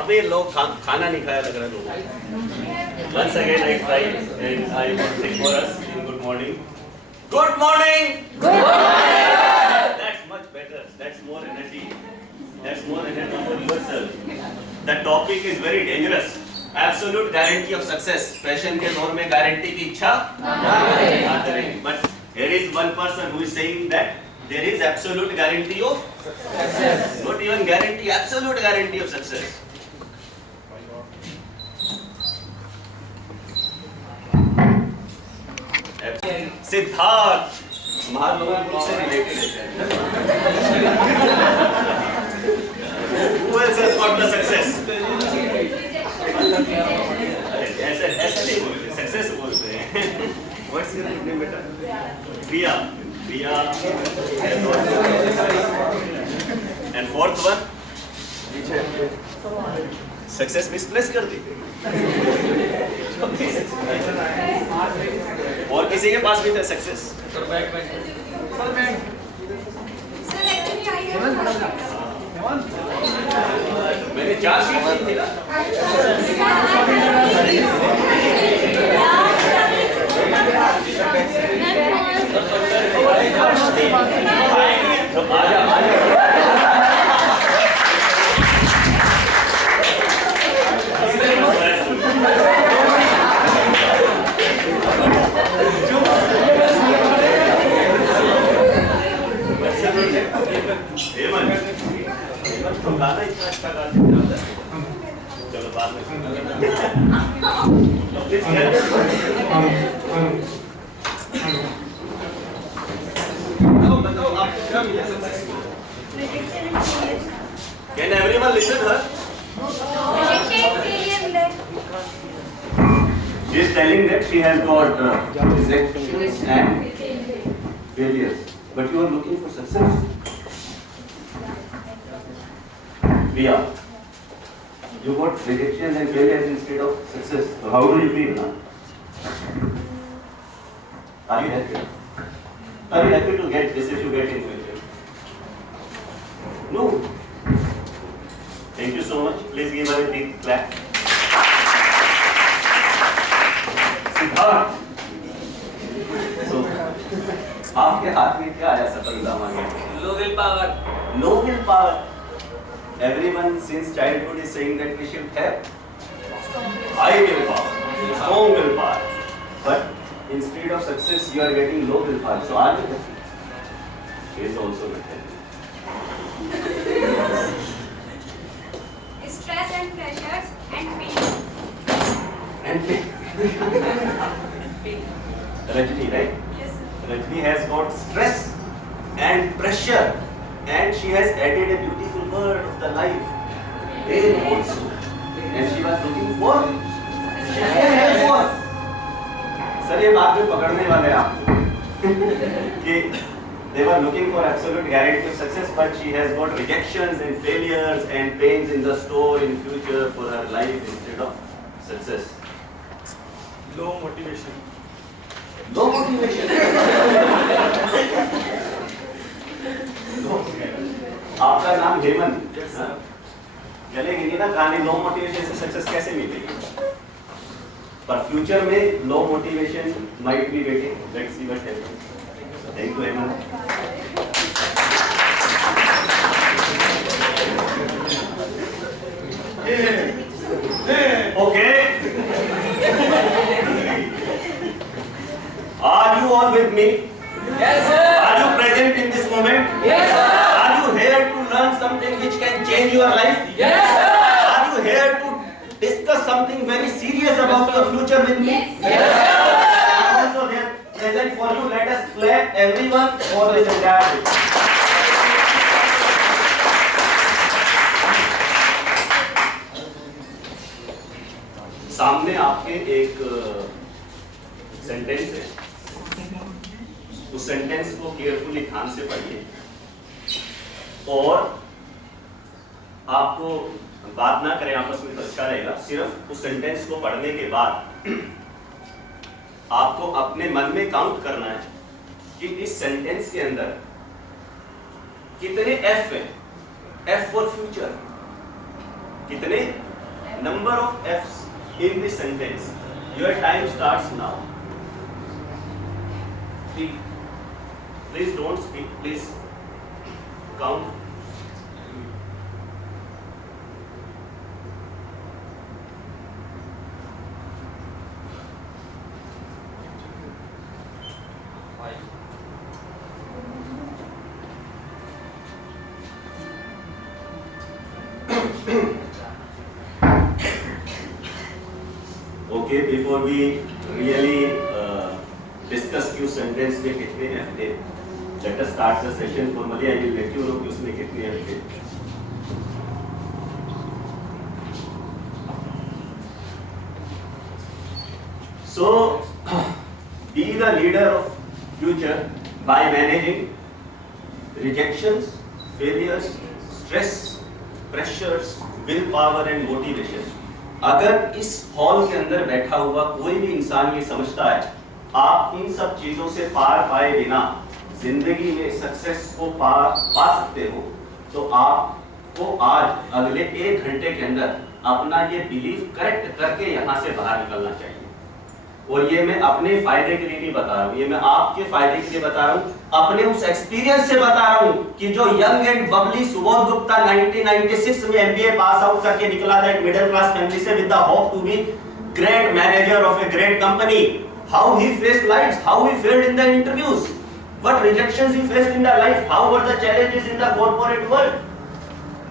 अबे लोग खाना नहीं खाया लग रहा है लोगों। Once again I try and I want to sing for us in good morning. Good morning. Good morning. That's much better. That's more energy. That's more energy for yourself. The topic is very dangerous. Absolute guarantee of success. Fashion के दौर में guarantee की इच्छा ना करें. But here is one person who is saying that there is absolute guarantee of success. Not even guarantee, absolute guarantee of success. Siddharth Mahalogan group से related है। Who else has got the success? ऐसे नहीं बोलते, success बोलते हैं। What's your name बेटा? प्रिया, प्रिया। And fourth one? Success misplace कर दी। और किसी के पास भी था सक्सेस? मैंने 4 शीट थी ना। तो आजा तो गाना इतना अच्छा गाते हैं। चलो बाद में बताओ आप क्या मिला सक्सेस को? Can everyone listen her? She is telling that she has got rejections and failures, but you are looking for success. Priya, you got rejections and failures instead of success. So how do you feel now? Are you happy? Are you happy to get this if you get in future? No. Thank you so much. Please give her a big clap. Siddharth. So, आपके हाथ में क्या आया सफलता मांगे? Low will power. Low will power. Everyone since childhood is saying that we should have high willpower, strong willpower. But instead of success, you are getting low willpower. So are you happy? He is also not happy. Stress and pressures and pain. And Rajni, right? Yes, sir. Rajni has got stress and pressure, and she has added a beautiful word of the life. Pain also. And she was looking for sir ये बात में पकड़ने वाले हैं आपको कि they were looking for absolute guarantee of success, but she has got rejections and failures and pains in the store in future for her life instead of success. Low motivation. Low motivation. आपका नाम हेमंत। चलेगी नहीं ना कहानी low motivation से success कैसे मिलेगी? पर फ्यूचर में low motivation might be waiting. Let's see what happens. Thank you Hemant. Okay. Are you all with me? Yes, sir. Are you present in this moment? Yes, sir. Are you here to learn something which can change your life? Yes, sir. Are you here to discuss something very serious about your future with me? Yes, sir. Also they are present for you. Let us clap everyone for this entire day. सामने आपके एक sentence है, उस sentence को carefully ध्यान से पढ़िए और आपको बात ना करें आपस में तो अच्छा रहेगा। सिर्फ उस सेंटेंस को पढ़ने के बाद आपको अपने मन में काउंट करना है कि इस सेंटेंस के अंदर कितने एफ हैं। एफ फॉर फ्यूचर, कितने number of F's in this sentence. Your time starts now. Please don't speak. Please count. Okay, before we really discuss few sentence में कितने F थे, let us start the session formally. I will let you know कि उसमें कितने F थे. So, be the leader of future by managing rejections, failures, stress, pressures, willpower and motivation. अगर इस hall के अंदर बैठा हुआ कोई भी इंसान ये समझता है आप इन सब चीजों से पार पाए बिना जिंदगी में सक्सेस को पा सकते हो, तो आपको आज अगले 1 घंटे के अंदर अपना ये बिलीफ करेक्ट करके यहाँ से बाहर निकलना चाहिए। और ये मैं अपने फायदे के लिए नहीं बता रहा हूँ, ये मैं आपके फायदे के लिए बता रहा हूँ, अपने उस एक्सपीरियंस से बता रहा हूँ कि जो young and bubbly Subodh Gupta 1996 में एमबीए पास आउट करके निकला था एक मिडिल क्लास फैमिली से with the hope to be great manager of a great company. How he faced lifes, how he failed in the interviews, what rejections he faced in the life, how were the challenges in the corporate world,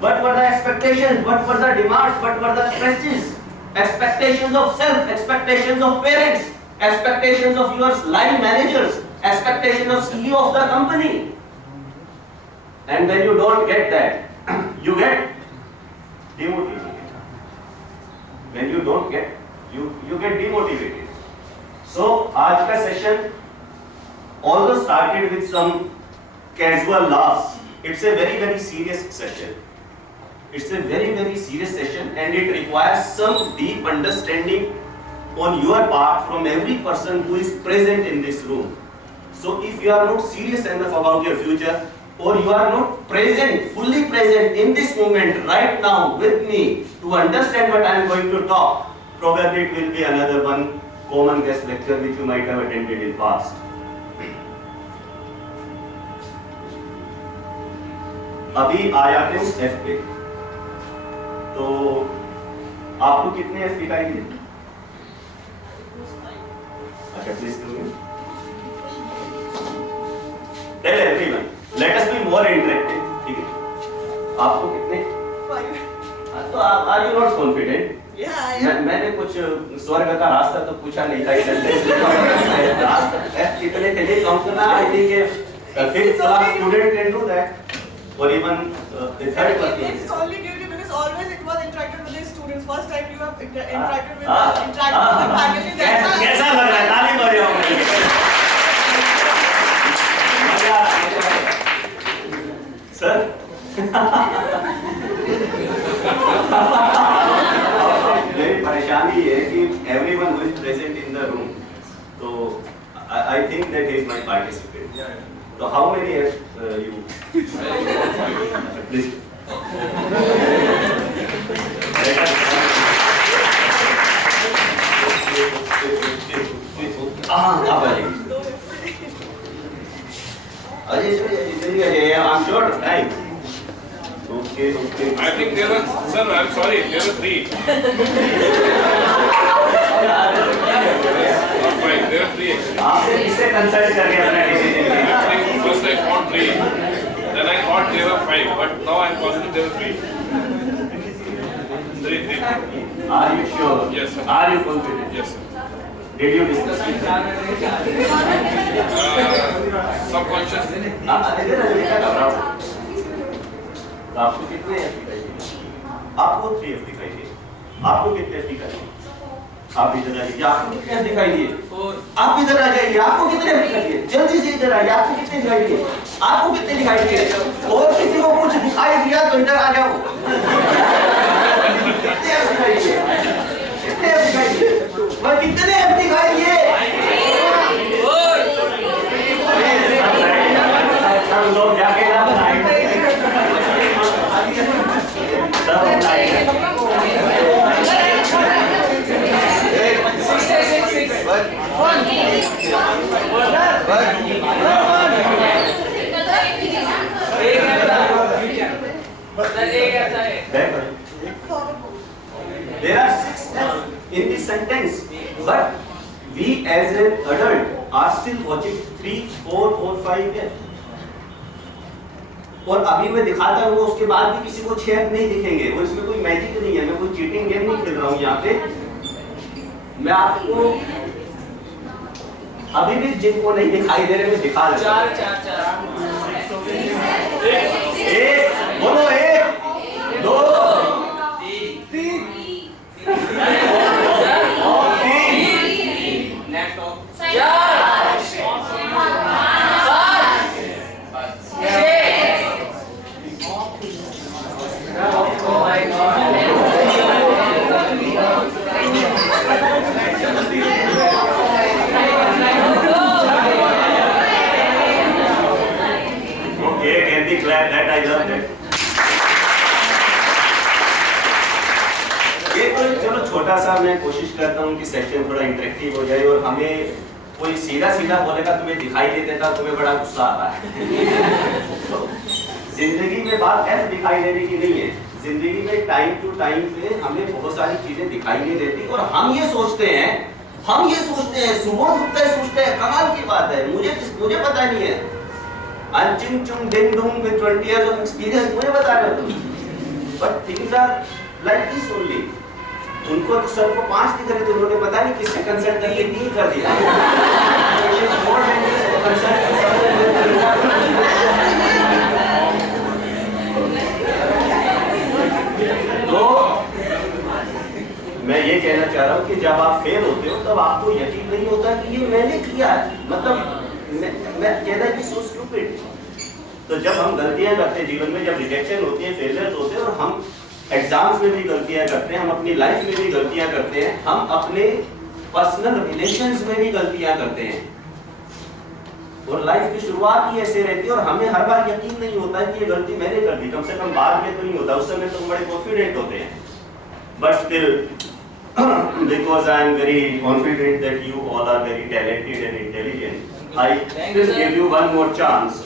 what were the expectations, what were the demands, what were the stresses, expectations of self, expectations of parents, expectations of your line managers, expectations of CEO of the company. And when you don't get that, you get demotivated. When you don't get, you get demotivated. So आज का session although started with some casual laughs, it's a very very serious session. It's a very very serious session and it requires some deep understanding on your part from every person who is present in this room. So if you are not serious enough about your future, or you are not present, fully present in this moment right now with me to understand what I am going to talk, probably it will be another one common guest lecture which you might have attended in past. अभी आ जाते हैं उस F पे, तो आपको कितने F दिखाई दिए? अच्छा please tell everyone, let us be more interactive. ठीक है, आपको कितने? 5. तो आर यू नॉट कॉन्फिडेंट? मैंने कुछ स्वर्ग का रास्ता तो पूछा नहीं था इधर रास्ता F कितने थे ये काउंट करना. I think a 5th class student can do that. Or even the 3rd class. It's only due to because always it was interacted with the students. First time you have interacted with the faculty. कैसा लग रहा है? ताली बजाओ मुझे. मजा आ रहा है. सर. मेरी परेशानी ये है कि everyone who is present in the room, so I think that he is my participant. So how many you? Please. I'm short of time. Okay. I think there were, sir, I'm sorry, there were 3. Fine, there were 3 actually. आपसे किससे consult करके अपना decision लिया? First I thought 3, then I thought there were 5, but now I'm positive there were 3. 3. Are you sure? Yes, sir. Are you confident? Yes, sir. Did you discuss with them? Subconscious. इधर क्या कर रहा हूँ? आपको कितने F दिखाई दिए? आपको 3 F दिखाई दिए. आपको कितने F दिखाई दिए? आप इधर आइए. आपको कितने F दिखाई दिए? 4. आप इधर आ जाइए. आपको कितने F दिखाई दिए? जल्दी से इधर आइए. आपको कितने दिखाई दिए? आपको कितने दिखाई दिए? और किसी को कुछ दिखाई दिया तो इधर आ जाओ. कितने F दिखाई दिए? कितने F दिखाई दिए? वह कितने F दिखाई दिए? सब लोग जाके ना बनाएंगे. सब बनाएंगे. There are 6 F in this sentence, but we as an adult are still watching 3, 4 or 5 F. और अभी मैं दिखाता हूँ उसके बाद भी किसी को 6 F नहीं दिखेंगे। वो इसमें कोई मैजिक नहीं है, मैं कोई चीटिंग गेम नहीं खेल रहा हूँ यहाँ पे। मैं आपको अभी भी जिनको नहीं दिखाई दे रहे मैं दिखा देता हूँ। 1 बोलो 1 2 3 Glad that I learned it. ये तो चलो छोटा सा मैं कोशिश करता हूँ कि सेशन थोड़ा इंटरेक्टिव हो जाए और हमें कोई सीधा सीधा बोलेगा तुम्हें दिखाई दे देता तुम्हें बड़ा गुस्सा आता है। तो जिंदगी में बात ऐसे दिखाई देने की नहीं है। जिंदगी में टाइम टू टाइम पे हमें बहुत सारी चीजें दिखाई नहीं देती और हम ये सोचते हैं सुबह उठते सोचते हैं कमाल की बात है मुझे पता नहीं है। Anjing chung ding dong with 20 years of experience मुझे बता रहे हो तुम। But things are like this only. उनको तो सबको 5 दिख रहे थे उन्होंने पता नहीं किससे कंसल्ट करके 3 कर दिया। तो मैं ये कहना चाह रहा हूँ कि जब आप फेल होते हो तब आपको यकीन नहीं होता कि ये मैंने किया है। मतलब मैं कहता है कि सो स्टूपिड। तो जब हम गलतियां करते हैं जीवन में, जब रिजेक्शन होती है, फेलियर होते हैं और हम एग्जाम्स में भी गलतियां करते हैं, हम अपनी लाइफ में भी गलतियां करते हैं, हम अपने पर्सनल रिलेशंस में भी गलतियां करते हैं और लाइफ की शुरुआत ही ऐसे रहती है और हमें हर बार यकीन नहीं होता कि ये गलती मैंने कर दी। कम से कम बाद में तो नहीं होता, उस समय तो हम बड़े कॉन्फिडेंट होते हैं। But still because I am very confident that you all are very talented and intelligent, I still give you one more chance.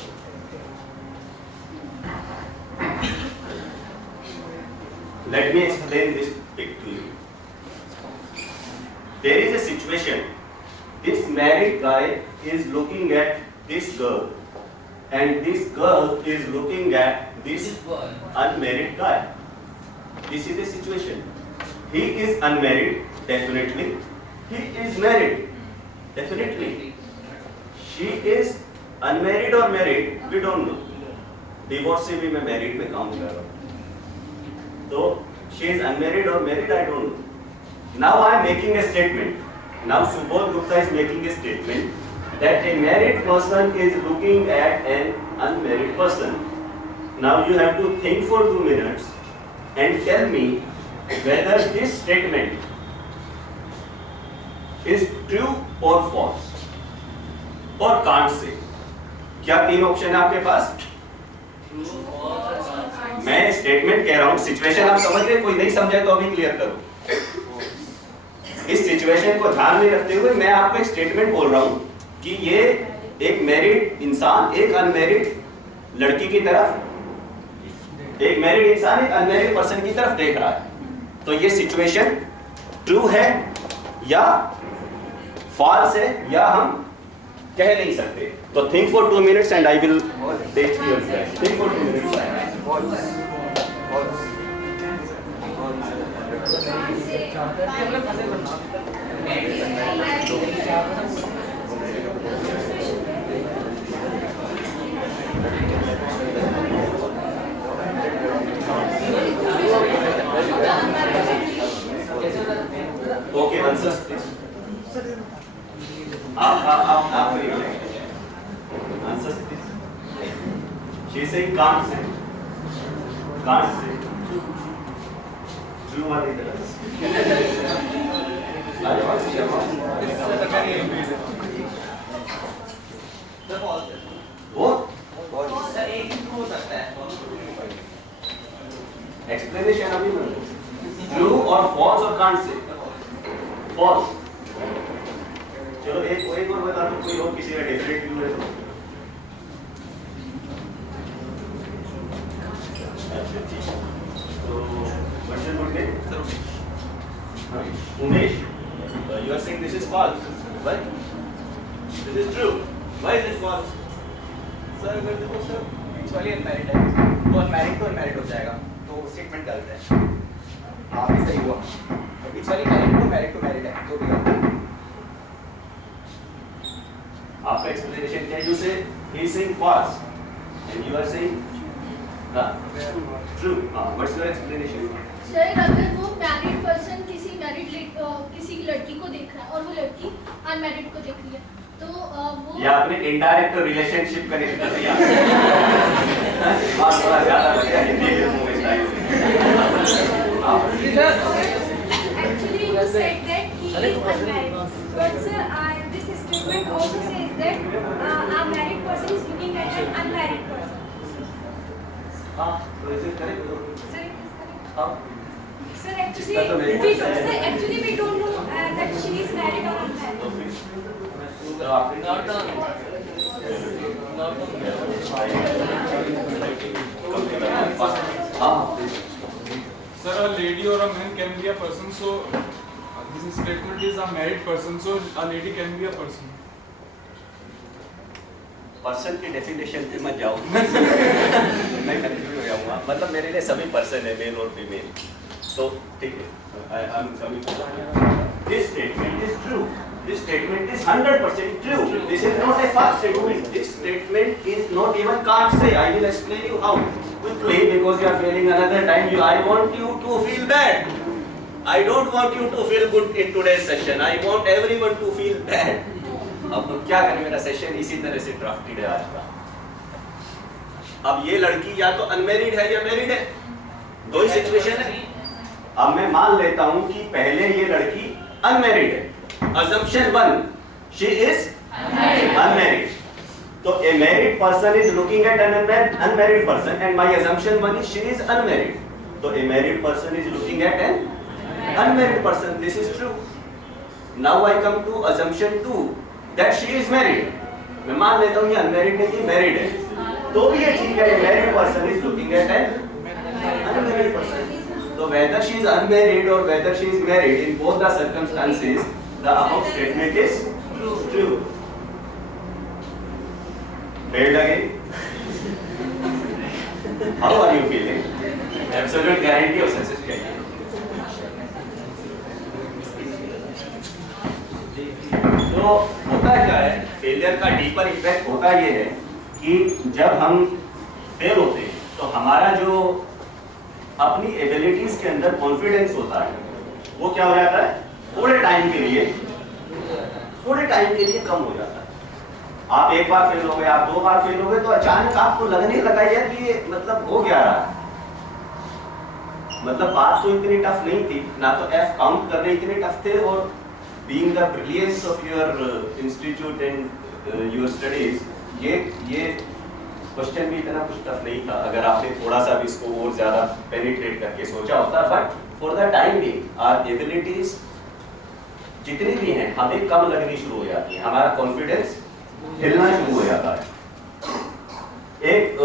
Let me explain this bit to you. There is a situation. This married guy is looking at this girl, and this girl is looking at this unmarried guy. This is the situation. He is unmarried, definitely. He is married, definitely. She is unmarried or married, we don't know. Divorce से भी मैं married में count कर रहा हूँ. So she is unmarried or married, I don't know. Now I am making a statement. Now Subodh Gupta is making a statement that a married person is looking at an unmarried person. Now you have to think for 2 minutes and tell me whether this statement is true or false or can't say. क्या 3 option है आपके पास? मैं statement कह रहा हूँ, situation आप समझ रहे, कोई नहीं समझे तो अभी क्लियर करो। इस सिचुएशन को ध्यान में रखते हुए मैं आपको एक स्टेटमेंट बोल रहा हूँ कि ये एक मैरिड इंसान एक अनमैरिड लड़की की तरफ, एक मैरिड इंसान एक अनमैरिड पर्सन की तरफ देख रहा है। तो ये सिचुएशन ट्रू है या फॉल्स है या हम कह नहीं सकते। तो think for 2 minutes and I will take your reply. Think for 2 minutes। Okay, answers please. आप answers please. She saying can't say, can't say true वाली तरह। एक्सप्लेनेशन अभी ट्रू और फॉल्स और कांट से। फॉल्स चलो एक और बता दो, कोई और किसी का डिफरेंट व्यू है तो। अच्छा ठीक। तो what's your good name? Sir Umesh. You are saying this is false. Why? This is true. Why is it false? Sir अगर देखो सर एक्चुअली अनमैरिड है तो अनमैरिड तो अनमैरिड हो जाएगा, तो स्टेटमेंट गलत है। आप ही सही हुआ, एक्चुअली मैरिड तो मैरिड है, जो भी गलत है। आपका explanation क्या है? You say he is saying false and you are saying true. What's your explanation? Sir अगर वो मैरिड पर्सन किसी किसी लड़की को देख रहा है और वो लड़की अनमैरिड को देख रही है तो वो ये आपने इनडायरेक्ट रिलेशनशिप कनेक्ट कर दिया। बात थोड़ा ज्यादा लग गया हिंदी फिल्मों में style. Actually, you said that he is unmarried. But sir, this statement also says that a married person is looking at an unmarried person. हाँ, तो इसे करेक्ट करो। Sir, it is correct. हाँ, Sir, actually, we don't know that she is married or unmarried. तो फिर तो आपने Not on. हाँ, Sir, a lady or a man can be a person, so this statement is a married person, so a lady can be a person. Person की definition पे मत जाओ। मैं कंफ्यूज हो जाऊंगा। मतलब मेरे लिए सभी पर्सन है, मेल और फीमेल। तो ठीक है, I am coming to this statement is true. This statement is 100% true. This is not a false statement. This statement is not even can't say. I will explain you how. Quickly, because you are failing another time. I want you to feel bad. I don't want you to feel good in today's session. I want everyone to feel bad. अब क्या करें, मेरा session इसी तरह से drafted है आज का। अब ये लड़की या तो अनमैरिड है या मैरिड है, दो ही सिचुएशन है। अब मैं मान लेता हूं कि पहले ये लड़की अनमैरिड है। Assumption 1, she is unmarried. So a married person is looking at an unmarried person, and my assumption 1 is she is unmarried. So a married person is looking at an unmarried person. This is true. Now I come to assumption 2 that she is married. मैं मान लेता हूँ ये unmarried नहीं, married है। तो भी ये ठीक है, a married person is looking at an unmarried person. So whether she is unmarried or whether she is married, in both the circumstances, the above statement is true. Failed again? How are you feeling? Absolute guarantee of success चाहिए। तो होता क्या है, failure का deeper effect होता ये है कि जब हम फेल होते हैं तो हमारा जो अपनी एबिलिटीज के अंदर कॉन्फिडेंस होता है वो क्या हो जाता है, थोड़े टाइम के लिए कम हो जाता है। आप एक बार फेल हो गए, आप दो बार फेल हो गए, तो अचानक आपको लगने लगा यार कि ये मतलब हो क्या रहा है। मतलब बात तो इतनी टफ नहीं थी, ना तो एफ काउंट करने इतने टफ थे, और being the brilliance of your institute and your studies, ये क्वेश्चन भी इतना कुछ टफ नहीं था अगर आपने थोड़ा सा भी इसको और ज्यादा पेनिट्रेट करके सोचा होता। But for the time being our abilities जितनी भी हैं हमें कम लगनी शुरू हो जाती है, हमारा कॉन्फिडेंस हिलना शुरू हो जाता है। एक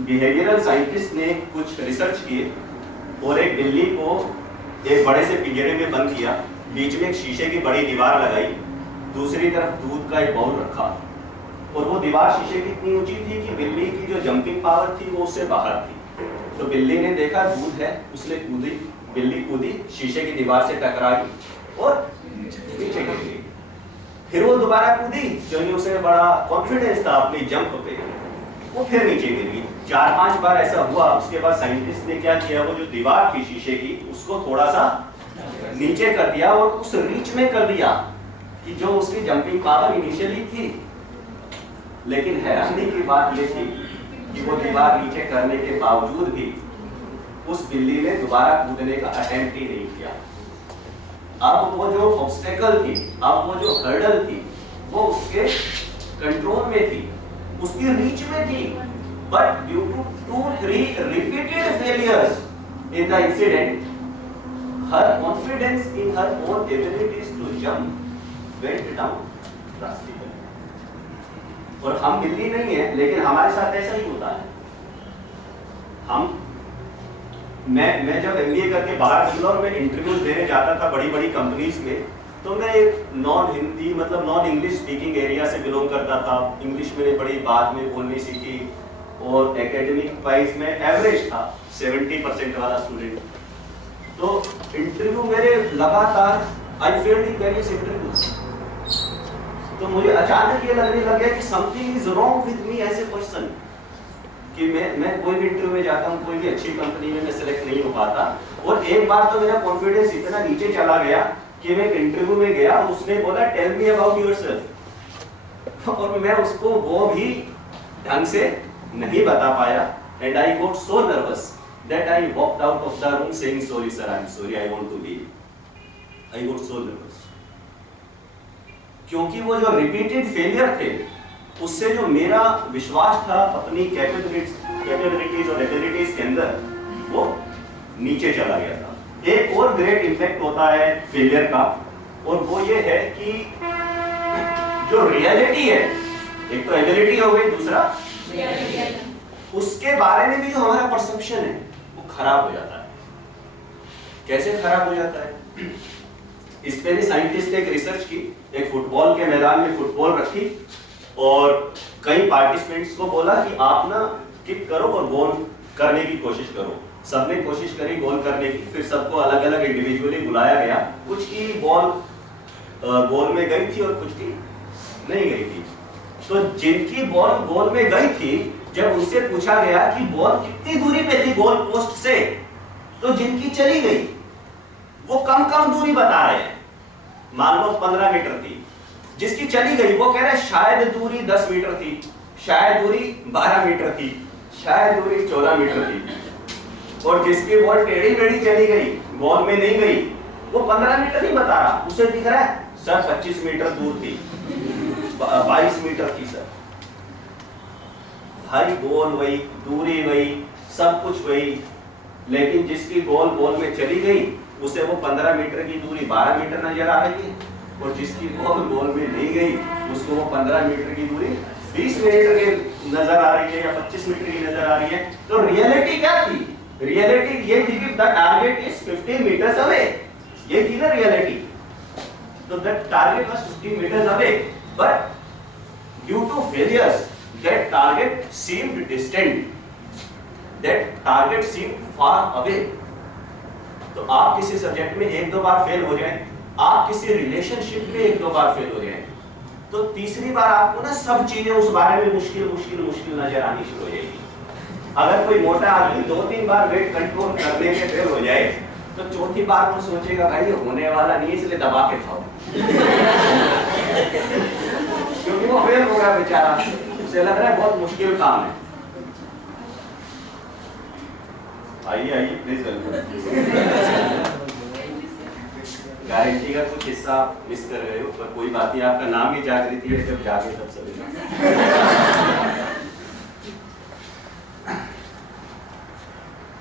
बिहेवियरल साइंटिस्ट ने कुछ रिसर्च किए और एक बिल्ली को एक बड़े से पिंजरे में बंद किया, बीच में एक शीशे की बड़ी दीवार लगाई, दूसरी तरफ दूध का एक बाउल रखा, और वो दीवार शीशे की इतनी ऊंची थी कि बिल्ली की जो जंपिंग पावर थी वो उससे बाहर थी। तो बिल्ली ने देखा दूध है, उसने कूदी, बिल्ली कूदी, शीशे की दीवार से टकराई और नीचे गिर गई। फिर वो दोबारा कूदी, क्योंकि उसे बड़ा कॉन्फिडेंस था अपनी जंप पे, वो फिर नीचे गिर गई। 4-5 बार ऐसा हुआ। उसके बाद साइंटिस्ट ने क्या किया, वो जो दीवार थी शीशे की उसको थोड़ा सा नीचे कर दिया और उस रीच में कर दिया कि जो उसकी जंपिंग पावर इनिशियली थी। लेकिन हैरानी की बात ये थी कि वो दीवार नीचे करने के बावजूद भी उस बिल्ली ने दोबारा कूदने का अटेम्प्ट ही नहीं किया। अब वो जो ऑब्स्टेकल थी, अब वो जो हर्डल थी, वो उसके कंट्रोल में थी, उसकी रीच में थी, but due to 2-3 repeated failures in the incident, her confidence in her own abilities to jump went down. Drastically. और हम दिल्ली नहीं है, लेकिन हमारे साथ ऐसा ही होता है। मैं जब MBA करके बाहर निकला और मैं इंटरव्यूज देने जाता था बड़ी बड़ी कंपनीज में, तो मैं एक नॉन हिंदी मतलब नॉन इंग्लिश स्पीकिंग एरिया से बिलोंग करता था। इंग्लिश मैंने बड़ी बाद में बोलनी सीखी और एकेडमिक वाइज में एवरेज था 70% वाला स्टूडेंट। तो इंटरव्यू मेरे लगातार I failed in various interviews. तो मुझे अचानक ये लगने लग गया कि something is wrong with me as a person, कि मैं कोई भी इंटरव्यू में जाता हूँ, कोई भी अच्छी कंपनी में मैं सेलेक्ट नहीं हो पाता। और एक बार तो मेरा कॉन्फिडेंस इतना नीचे चला गया कि मैं एक इंटरव्यू में गया, उसने बोला टेल मी अबाउट योरसेल्फ, और मैं उसको वो भी ढंग से नहीं बता पाया। And I got so nervous that I walked out of the room saying sorry sir, I am sorry, I want to leave. I got so nervous, क्योंकि वो जो रिपीटेड फेलियर थे उससे जो मेरा विश्वास था अपनी कैपेबिलिटीज और एबिलिटीज के अंदर, वो नीचे चला गया था। एक और ग्रेट इम्पैक्ट होता है फेलियर का, और वो ये है कि जो रियलिटी है, एक तो एबिलिटी हो गई, दूसरा उसके बारे में भी जो हमारा परसेप्शन है वो खराब हो जाता है। कैसे खराब हो जाता है? इस पे भी साइंटिस्ट ने एक रिसर्च की, एक फुटबॉल के मैदान में फुटबॉल रखी और कई पार्टिसिपेंट्स को बोला कि आप ना किक करो और गोल करने की कोशिश करो। सबने कोशिश करी गोल करने की, फिर सबको अलग अलग इंडिविजुअली बुलाया गया। कुछ की बॉल गोल में गई थी और कुछ की नहीं गई थी। तो जिनकी बॉल गोल में गई थी, जब उनसे पूछा गया कि बॉल कितनी दूरी पे थी गोल पोस्ट से, तो जिनकी चली गई वो कम दूरी बता रहे हैं, मान लो 15 मीटर थी। जिसकी चली गई वो कह रहे हैं शायद दूरी 10 मीटर थी, शायद दूरी 12 मीटर थी, शायद दूरी 14 मीटर थी। और जिसकी बॉल टेढ़ी मेढ़ी चली गई, बॉल में नहीं गई, वो 15 मीटर नहीं बता रहा, उसे दिख रहा है सर 25 मीटर दूर थी, 22 मीटर थी सर। भाई बॉल वही, दूरी वही, सब कुछ वही, लेकिन जिसकी बॉल में चली गई उसे वो 15 मीटर की दूरी 12 मीटर नजर आ रही है, और जिसकी बॉल में नहीं गई उसको वो 15 मीटर की दूरी 20 मीटर की नजर आ रही है या 25 मीटर की नजर आ रही है। तो रियलिटी क्या थी? रियलिटी ये थी कि the target is 15 metres away, ये थी ना रियलिटी। तो the target was 15 metres away, but due to failures that target seemed distant, that target seemed far away. तो आप किसी सब्जेक्ट में 1-2 बार फेल हो जाएं, आप किसी रिलेशनशिप में 1-2 बार फेल हो जाएं, तो तीसरी बार आपको ना सब चीजें उस बारे में मुश्किल नजर आनी शुरू हो जाएगी। अगर कोई मोटा आदमी 2-3 बार वेट कंट्रोल करने में फेल हो जाए, तो चौथी बार वो सोचेगा भाई ये होने वाला नहीं, इसलिए दबा के खाओ क्योंकि वो फेल हो गया बेचारा, उसे लग रहा है बहुत मुश्किल काम है। आइए प्लीज वेलकम। गारंटी का कुछ हिस्सा मिस कर रहे हो, पर कोई बात नहीं, आपका नाम ही जागृति है, जब जागे तब सभी।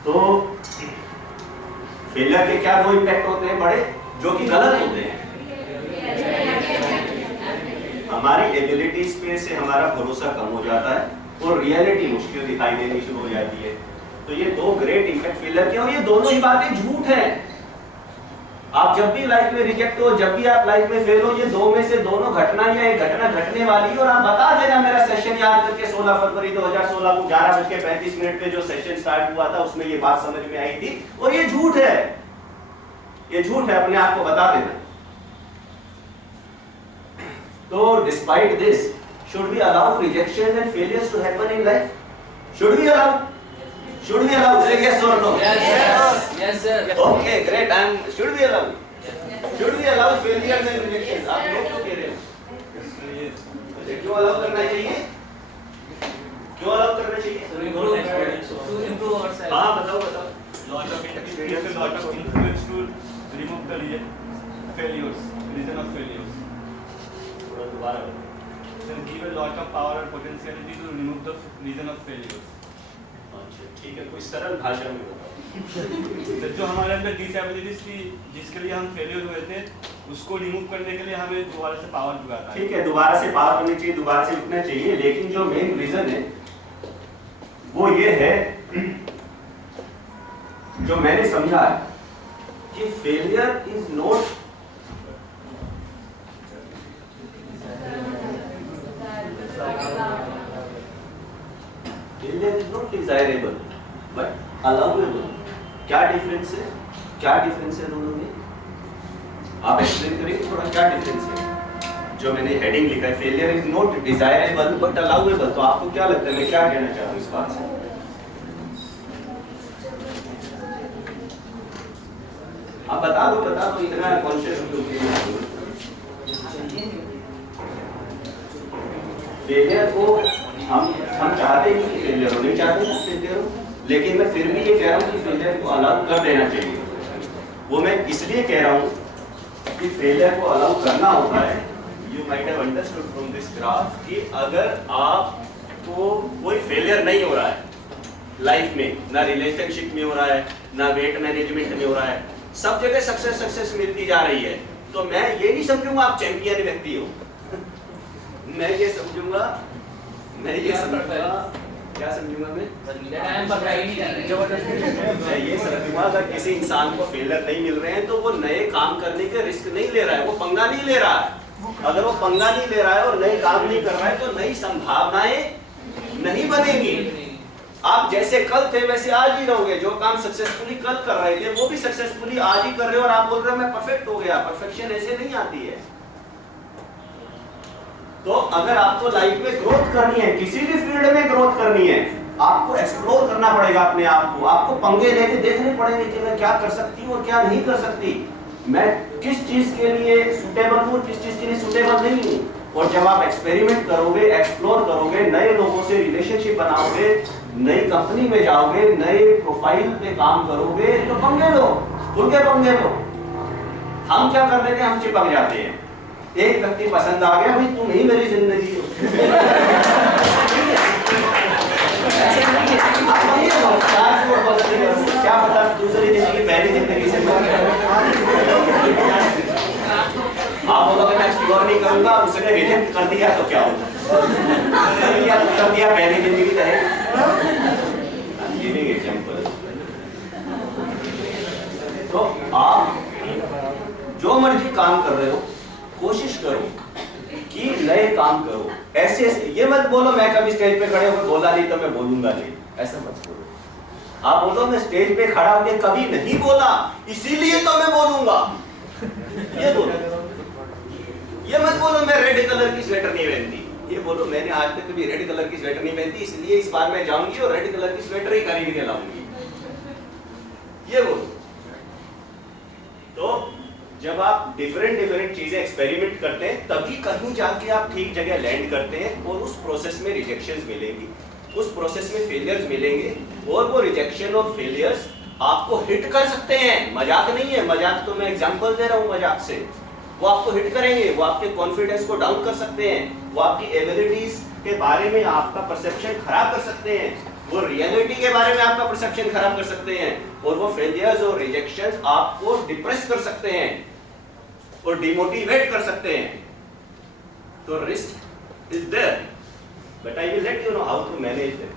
तो फेलियर के क्या 2 इम्पैक्ट होते हैं बड़े, जो कि गलत होते हैं। हमारी एबिलिटीज पे से हमारा भरोसा कम हो जाता है और रियलिटी मुश्किल दिखाई देनी शुरू हो जाती है। तो ये 2 ग्रेट इम्पैक्ट फेलियर के, और ये दोनों ही बातें झूठ हैं। आप जब भी लाइफ में रिजेक्ट हो, जब भी आप लाइफ में फेल हो, ये 2 में से दोनों घटना या एक घटना घटने वाली है। और आप बता देना मेरा सेशन याद करके 16 फरवरी 2016 को 11:35 पे जो सेशन स्टार्ट हुआ था उसमें ये बात समझ में आई थी, और ये झूठ है, ये झूठ है, अपने आप को बता देना। तो despite this, should we allow rejections and failures to happen in life? Should we allow? Should we allow? Say yes or no? Yes sir. Okay, great. Should we allow? Should we allow failures and rejections? आप लोग क्यों कह रहे हो? क्यों allow करना चाहिए? क्यों allow करना चाहिए? To improve ourselves. हाँ बताओ। Lot of experience, lot of influence to remove the failures, reason of failures. थोड़ा दोबारा। Then give a lot of power or potentiality to remove the reason of failures. अच्छा ठीक है, कोई सरल भाषा में बताओ। तो जो हमारे अंदर डिसेबिलिटीज थी, जिसके लिए हम फेलियर हुए थे, उसको रिमूव करने के लिए हमें दोबारा से पावर जुगाता है। ठीक है, दोबारा से पावर होनी चाहिए, दोबारा से उठना चाहिए, लेकिन जो मेन रीजन है वो ये है, जो मैंने समझा है कि failure is not desirable but allowable. क्या डिफरेंस है, क्या डिफरेंस है दोनों में? आप एक्सप्लेन करेंगे थोड़ा, क्या डिफरेंस है? जो मैंने हेडिंग लिखा है, failure is not desirable but allowable, तो आपको क्या लगता है मैं क्या कहना चाहता हूँ इस बात से? आप बता दो, इतना कॉन्शियस फेलियर को हम चाहते हैं कि फेलियर हो, नहीं चाहते ना फेलियर हो, लेकिन मैं फिर भी ये कह रहा हूँ कि फेलियर को अलाउ कर देना चाहिए। वो मैं इसलिए कह रहा हूँ कि फेलियर को अलाउ करना होता है। You might have understood from this graph कि अगर आपको कोई फेलियर नहीं हो रहा है लाइफ में, ना रिलेशनशिप में हो रहा है, ना वेट मैनेजमेंट में हो रहा है, सब जगह सक्सेस मिलती जा रही है, तो मैं ये नहीं समझूंगा आप चैंपियन व्यक्ति हो। मैं ये समझूंगा क्या समझूंगा मैं ये समझूंगा अगर किसी इंसान को फेलियर नहीं मिल रहे हैं तो वो नए काम करने के रिस्क नहीं ले रहा है, वो पंगा नहीं ले रहा है। अगर वो पंगा नहीं ले रहा है और नए काम नहीं कर रहा है तो नई संभावनाएं नहीं बनेंगी। आप जैसे कल थे वैसे आज ही रहोगे। जो काम सक्सेसफुली कल कर रहे थे वो भी सक्सेसफुली आज ही कर रहे हो और आप बोल रहे हो मैं परफेक्ट हो गया। परफेक्शन ऐसे नहीं आती है। तो अगर आपको लाइफ में ग्रोथ करनी है, किसी भी फील्ड में ग्रोथ करनी है, आपको एक्सप्लोर करना पड़ेगा अपने आप को। आपको पंगे लेके देखने पड़ेंगे कि मैं क्या कर सकती हूँ और क्या नहीं कर सकती, मैं किस चीज के लिए सुटेबल हूँ, किस चीज के लिए सुटेबल नहीं हूँ। और जब आप एक्सपेरिमेंट करोगे, एक्सप्लोर करोगे, नए लोगों से रिलेशनशिप बनाओगे, नई कंपनी में जाओगे, नए प्रोफाइल पे काम करोगे, तो पंगे लो, खुल के पंगे लो। हम क्या कर लेते हैं, हम चिपक जाते हैं। एक व्यक्ति पसंद आ गया, भाई तुम ही मेरी जिंदगी हो। क्या पता दूसरी जिंदगी पहली जिंदगी से आप बोलोगे मैं एक्सप्लोर नहीं करूंगा, उसने रिजेक्ट कर दिया तो क्या होगा? कर दिया पहली जिंदगी गिविंग एग्जांपल। तो आप जो मर्जी काम कर रहे हो, कोशिश करो कि नए काम करो। ऐसे ये मत बोलो मैं कभी स्टेज पे खड़े होकर बोला नहीं तो मैं बोलूंगा नहीं, ऐसा मत बोलो। आप बोलो मैं स्टेज पे खड़ा होकर कभी नहीं बोला इसीलिए तो मैं बोलूंगा, ये बोलो। ये मत बोलो मैं रेड कलर की स्वेटर नहीं पहनती, ये बोलो मैंने आज तक कभी रेड कलर की स्वेटर नहीं पहनती इसलिए इस बार मैं जाऊंगी और रेड कलर की स्वेटर ही खरीद के लाऊंगी, ये बोलो। तो जब आप डिफरेंट चीजें एक्सपेरिमेंट करते हैं तभी कहीं जाके आप ठीक जगह लैंड करते हैं और उस प्रोसेस में रिजेक्शंस मिलेंगी, उस प्रोसेस में फेलियर्स मिलेंगे और वो रिजेक्शन और फेलियर्स आपको हिट कर सकते हैं। मजाक नहीं है, मजाक तो मैं एग्जांपल दे रहा हूँ मजाक से। वो आपको हिट करेंगे, वो आपके कॉन्फिडेंस को डाउन कर सकते हैं, वो आपकी एबिलिटीज के बारे में आपका परसेप्शन खराब कर सकते हैं, वो रियलिटी के बारे में आपका परसेप्शन खराब कर सकते हैं, और वो फेलियर्स और रिजेक्शंस आपको डिप्रेस कर सकते हैं और डिमोटिवेट कर सकते हैं। तो risk is there, but I will let you know how to manage it.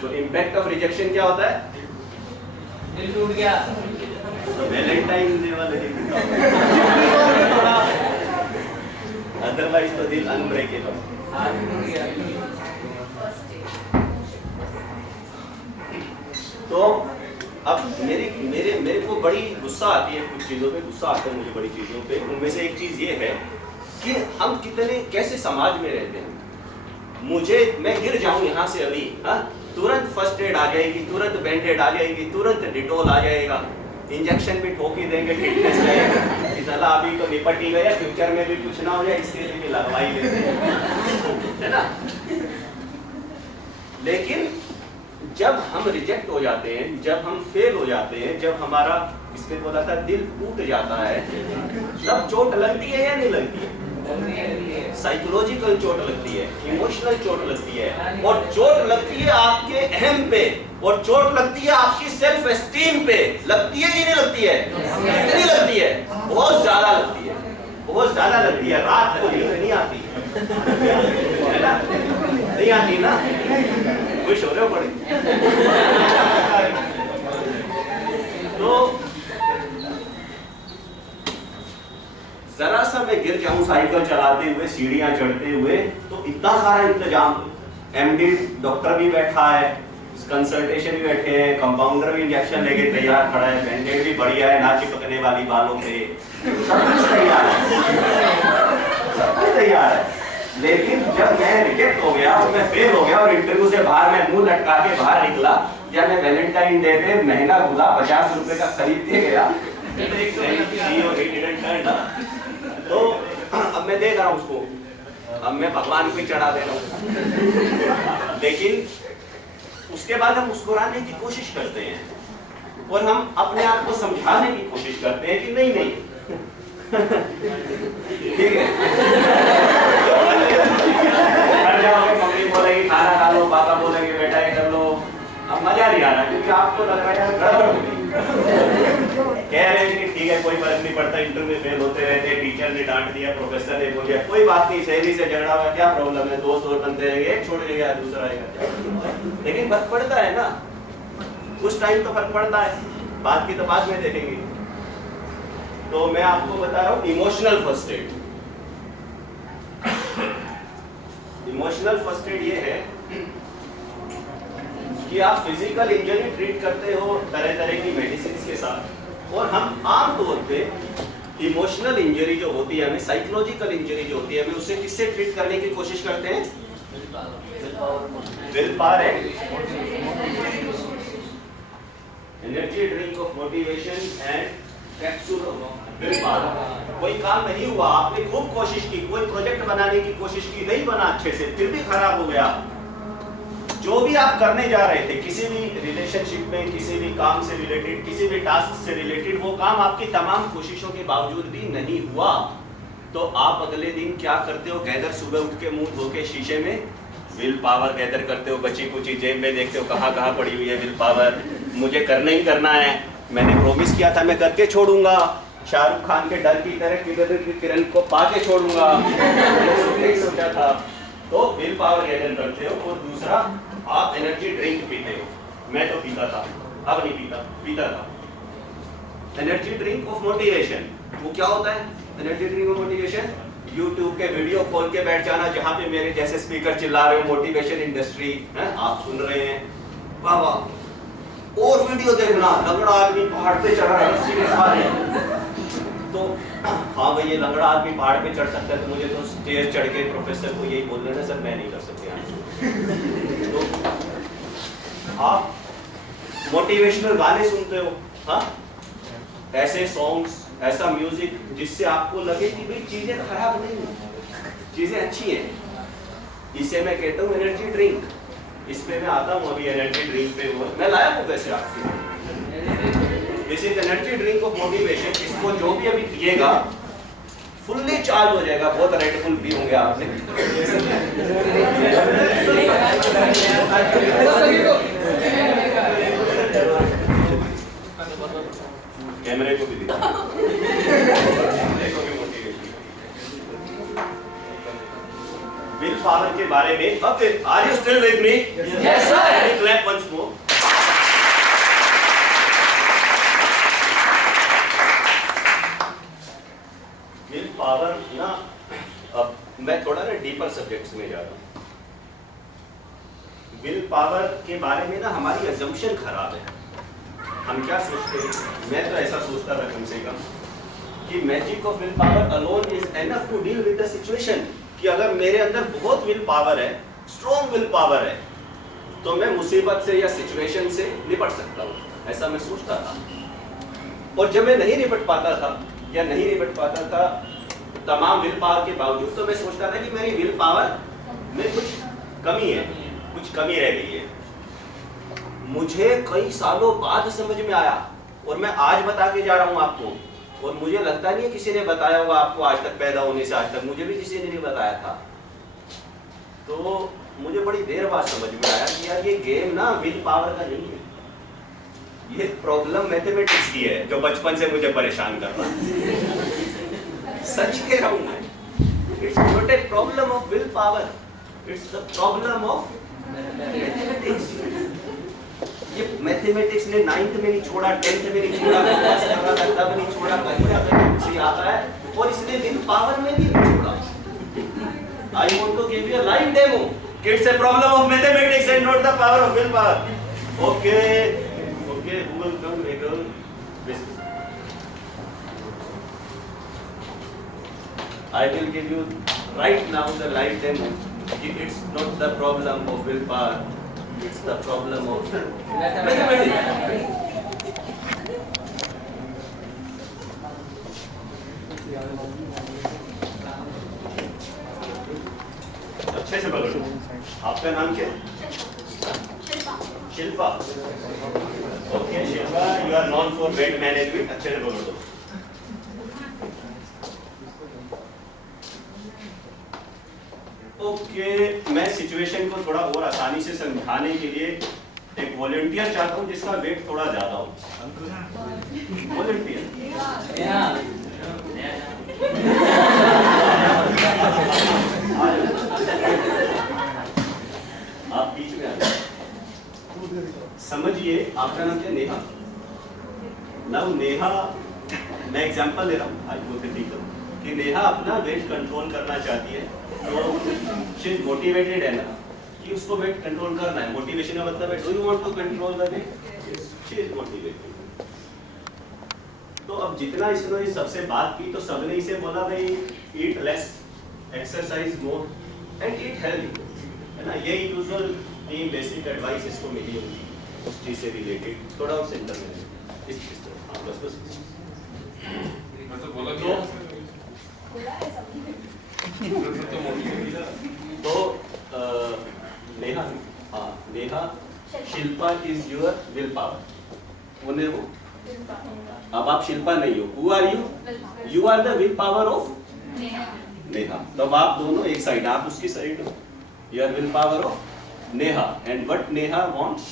तो इंपैक्ट ऑफ रिजेक्शन क्या होता है? दिल टूट गया, तो वैलेंटाइन डे वाले दिन अदरवाइज तो दिल अनब्रेकेबल। तो अब मेरे को बड़ी गुस्सा आती है, कुछ चीज़ों पे गुस्सा आता है मुझे, बड़ी चीज़ों पे। उनमें से एक चीज़ ये है कि हम कितने कैसे समाज में रहते हैं। मैं गिर जाऊं यहाँ से अभी, हाँ, तुरंत फर्स्ट एड आ जाएगी, तुरंत बैंडेड आ जाएगी, तुरंत डिटोल आ जाएगा, इंजेक्शन भी ठोक ही देंगे, फिटनेस जाएगा कि साला अभी तो निपट ही गया, फ्यूचर में भी कुछ ना हो जाए इसके लिए भी लगवा ही लेते हैं, है ना। लेकिन जब हम रिजेक्ट हो जाते हैं, जब हम फेल हो जाते हैं, जब हमारा इसमें बोला था दिल टूट जाता है, तब चोट लगती है या नहीं लगती है? साइकोलॉजिकल चोट लगती है, इमोशनल चोट लगती है, और चोट लगती है आपके अहम पे, और चोट लगती है आपकी सेल्फ एस्टीम पे। लगती है कि नहीं लगती है? कितनी लगती है? बहुत ज्यादा लगती है, बहुत ज्यादा लगती है। रात को नींद नहीं आती है ना, नहीं आती ना, खुश हो रहे हो बड़े। तो जरा सा मैं गिर जाऊं साइकिल चलाते हुए, सीढ़ियां चढ़ते हुए, तो इतना सारा इंतजाम, एमडी डॉक्टर भी बैठा है, कंसल्टेशन भी बैठे हैं, कंपाउंडर भी इंजेक्शन लेके तैयार खड़ा है, बैंडेज भी बढ़िया है, ना चिपकने वाली बालों पे, सब कुछ तैयार है, सब कुछ तैयार है। लेकिन जब मैं रिजेक्ट हो गया और मैं फेल हो गया और इंटरव्यू से बाहर मैं मुंह लटका के बाहर निकला, या मैं वैलेंटाइन डे पे महंगा गुलाब 50 रुपए का खरीद के गया, तो अब मैं देख रहा हूँ उसको, अब मैं भगवान को चढ़ा दे रहा हूँ। लेकिन उसके बाद हम मुस्कुराने की कोशिश करते हैं और हम अपने आप को समझाने की कोशिश करते हैं कि नहीं नहीं ठीक है, घर जाओगे मम्मी बोलेगी खाना खा लो, पापा बोलेंगे बेटा ये कर लो, अब मजा नहीं आ रहा क्योंकि आपको लग रहा है गड़बड़ हो गई। कह रहे हैं कि ठीक है कोई फर्क नहीं पड़ता, इंटरव्यू में फेल होते रहते, टीचर ने डांट दिया, प्रोफेसर ने बोल दिया, कोई बात नहीं, सहेली से झगड़ा हुआ क्या प्रॉब्लम है, दोस्त और बनते रहेंगे, एक छोड़ गया दूसरा आएगा। लेकिन फर्क पड़ता है ना, उस टाइम तो फर्क पड़ता है, बात की तो बाद में देखेंगे। तो मैं आपको बता रहा हूँ emotional first aid. Emotional first aid ये है कि आप फिजिकल इंजरी ट्रीट करते हो तरह तरह की मेडिसिन के साथ, और हम आम तौर पे इमोशनल इंजरी जो होती है, हमें साइकोलॉजिकल इंजरी जो होती है, हमें उसे किससे ट्रीट करने की कोशिश करते हैं? विल पावर है, energy drink of motivation and capsule of will power. कोई काम नहीं हुआ, आपने खूब कोशिश की, कोई प्रोजेक्ट बनाने की कोशिश की, नहीं बना अच्छे से, फिर भी खराब हो गया। जो भी आप करने जा रहे थे, किसी भी रिलेशनशिप में, किसी भी काम से रिलेटेड, किसी भी टास्क से रिलेटेड, वो काम आपकी तमाम कोशिशों के बावजूद भी नहीं हुआ, तो आप अगले दिन क्या करते हो? गैदर सुबह उठ के मुंह धो के शीशे में विल पावर गैदर करते हो, बची कुची जेब में देखते हो कहाँ कहाँ पड़ी हुई है विल पावर, मुझे करना ही करना है, मैंने प्रॉमिस किया था मैं करके छोड़ूंगा, शाहरुख खान के डर की तरह किरण को पाके छोड़ूंगा, सोचा था। तो विल पावर गैदर करते हो। और दूसरा, आप एनर्जी ड्रिंक पीते हो, मैं तो पीता था, अब नहीं पीता था। एनर्जी ड्रिंक ऑफ मोटिवेशन, वो क्या होता है? Energy drink of motivation, YouTube के वीडियो खोल के बैठ जाना जहाँ पे मेरे जैसे स्पीकर चिल्ला रहे हो, मोटिवेशन इंडस्ट्री है, आप सुन रहे हैं, वाह वाह, और वीडियो देखना, लंगड़ा आदमी पहाड़ पे चढ़ रहा है, तो हाँ भाई ये लंगड़ा आदमी पहाड़ पे चढ़ सकता है, तो मुझे तो स्टेज चढ़ के प्रोफेसर को यही बोल देना सर मैं नहीं कर सकते। तो आप मोटिवेशनल गाने सुनते हो, हाँ, ऐसे सॉन्ग्स, ऐसा म्यूजिक जिससे आपको लगे कि भाई चीजें खराब नहीं है, चीजें अच्छी हैं, इसे मैं कहता हूँ एनर्जी ड्रिंक। इस पे मैं आता हूँ अभी एनर्जी ड्रिंक पे, मैं लाया हूँ वैसे आपके, this is energy drink of motivation. इसको जो भी अभी पिएगा फुल्ली चार्ज हो जाएगा, बहुत रेड बुल पी होंगे आपने। कैमरे को भी दिखा, देखो भी मोटिवेशन। विल पावर के बारे में, okay, are you still with me? Yes sir. Clap once more. Will power ना, अब मैं थोड़ा ना डीपर सब्जेक्ट्स में जा रहा हूँ। विल पावर के बारे में ना हमारी अजम्पशन खराब है। हम क्या सोचते हैं, मैं तो ऐसा सोचता था कम से कम कि magic of will power alone is enough to deal with the situation, कि अगर मेरे अंदर बहुत विल पावर है, स्ट्रॉन्ग विल पावर है, तो मैं मुसीबत से या सिचुएशन से निपट सकता हूँ, ऐसा मैं सोचता था। और जब मैं नहीं निपट पाता था या नहीं निपट पाता था तमाम विल पावर के बावजूद, तो मैं सोचता था कि मेरी विल पावर में कुछ कमी है, कुछ कमी रह गई है। मुझे कई सालों बाद समझ में आया, और मैं आज बता के जा रहा हूँ आपको, और मुझे लगता नहीं है किसी ने बताया होगा आपको आज तक, पैदा होने से आज तक मुझे भी किसी ने नहीं बताया था। तो मुझे बड़ी देर बाद समझ में आया कि यार ये गेम ना विल पावर का नहीं है, ये प्रॉब्लम मैथमेटिक्स की है जो बचपन से मुझे परेशान कर रहा है। सच कह रहा हूं मैं, it's not a problem of will power, it's the problem of mathematics. ये मैथमेटिक्स ने 9th में नहीं छोड़ा, 10th में नहीं छोड़ा, तब नहीं छोड़ा, कहीं आता है, और इसने विल पावर में भी नहीं छोड़ा। I want to give you a live demo. It's a problem of mathematics and not the power of willpower. Okay, who will come make a business? I will give you right now the live demo. It's not the problem of willpower. It's the problem of mathematics. अच्छे से पकड़ो। आपका नाम क्या? Shilpa. Okay Shilpa, you are known for weight management. अच्छे से पकड़ दो। ओके, मैं सिचुएशन को थोड़ा और आसानी से समझाने के लिए एक वॉलंटियर चाहता हूँ जिसका वेट थोड़ा ज्यादा हो। वॉलंटियर। आप बीच में आ जाए। समझिए, आपका नाम क्या? नेहा। नाउ नेहा, मैं एग्जांपल दे रहा हूँ हाइपोथेटिकल कि नेहा अपना वेट कंट्रोल करना चाहती है, तो शी इज मोटिवेटेड है ना कि उसको वेट कंट्रोल करना है। मोटिवेशन का मतलब है, do you want to control the weight? She is motivated. तो अब जितना इसने सबसे बात की तो सबने इसे बोला भाई eat less, exercise more and eat healthy, है ना। ये यूजुअल तीन बेसिक एडवाइस इसको मिली होगी उस चीज से रिलेटेड, थोड़ा और सेंटर में इस चीज को। हाँ बस मैं तो बोला तो नेहा, हाँ Neha, Shilpa is your will power. कौन है वो? अब आप शिल्पा नहीं हो, who are you? You are the will power of Neha. तब आप दोनों एक साइड, आप उसकी साइड हो। You are will power of Neha and what Neha wants,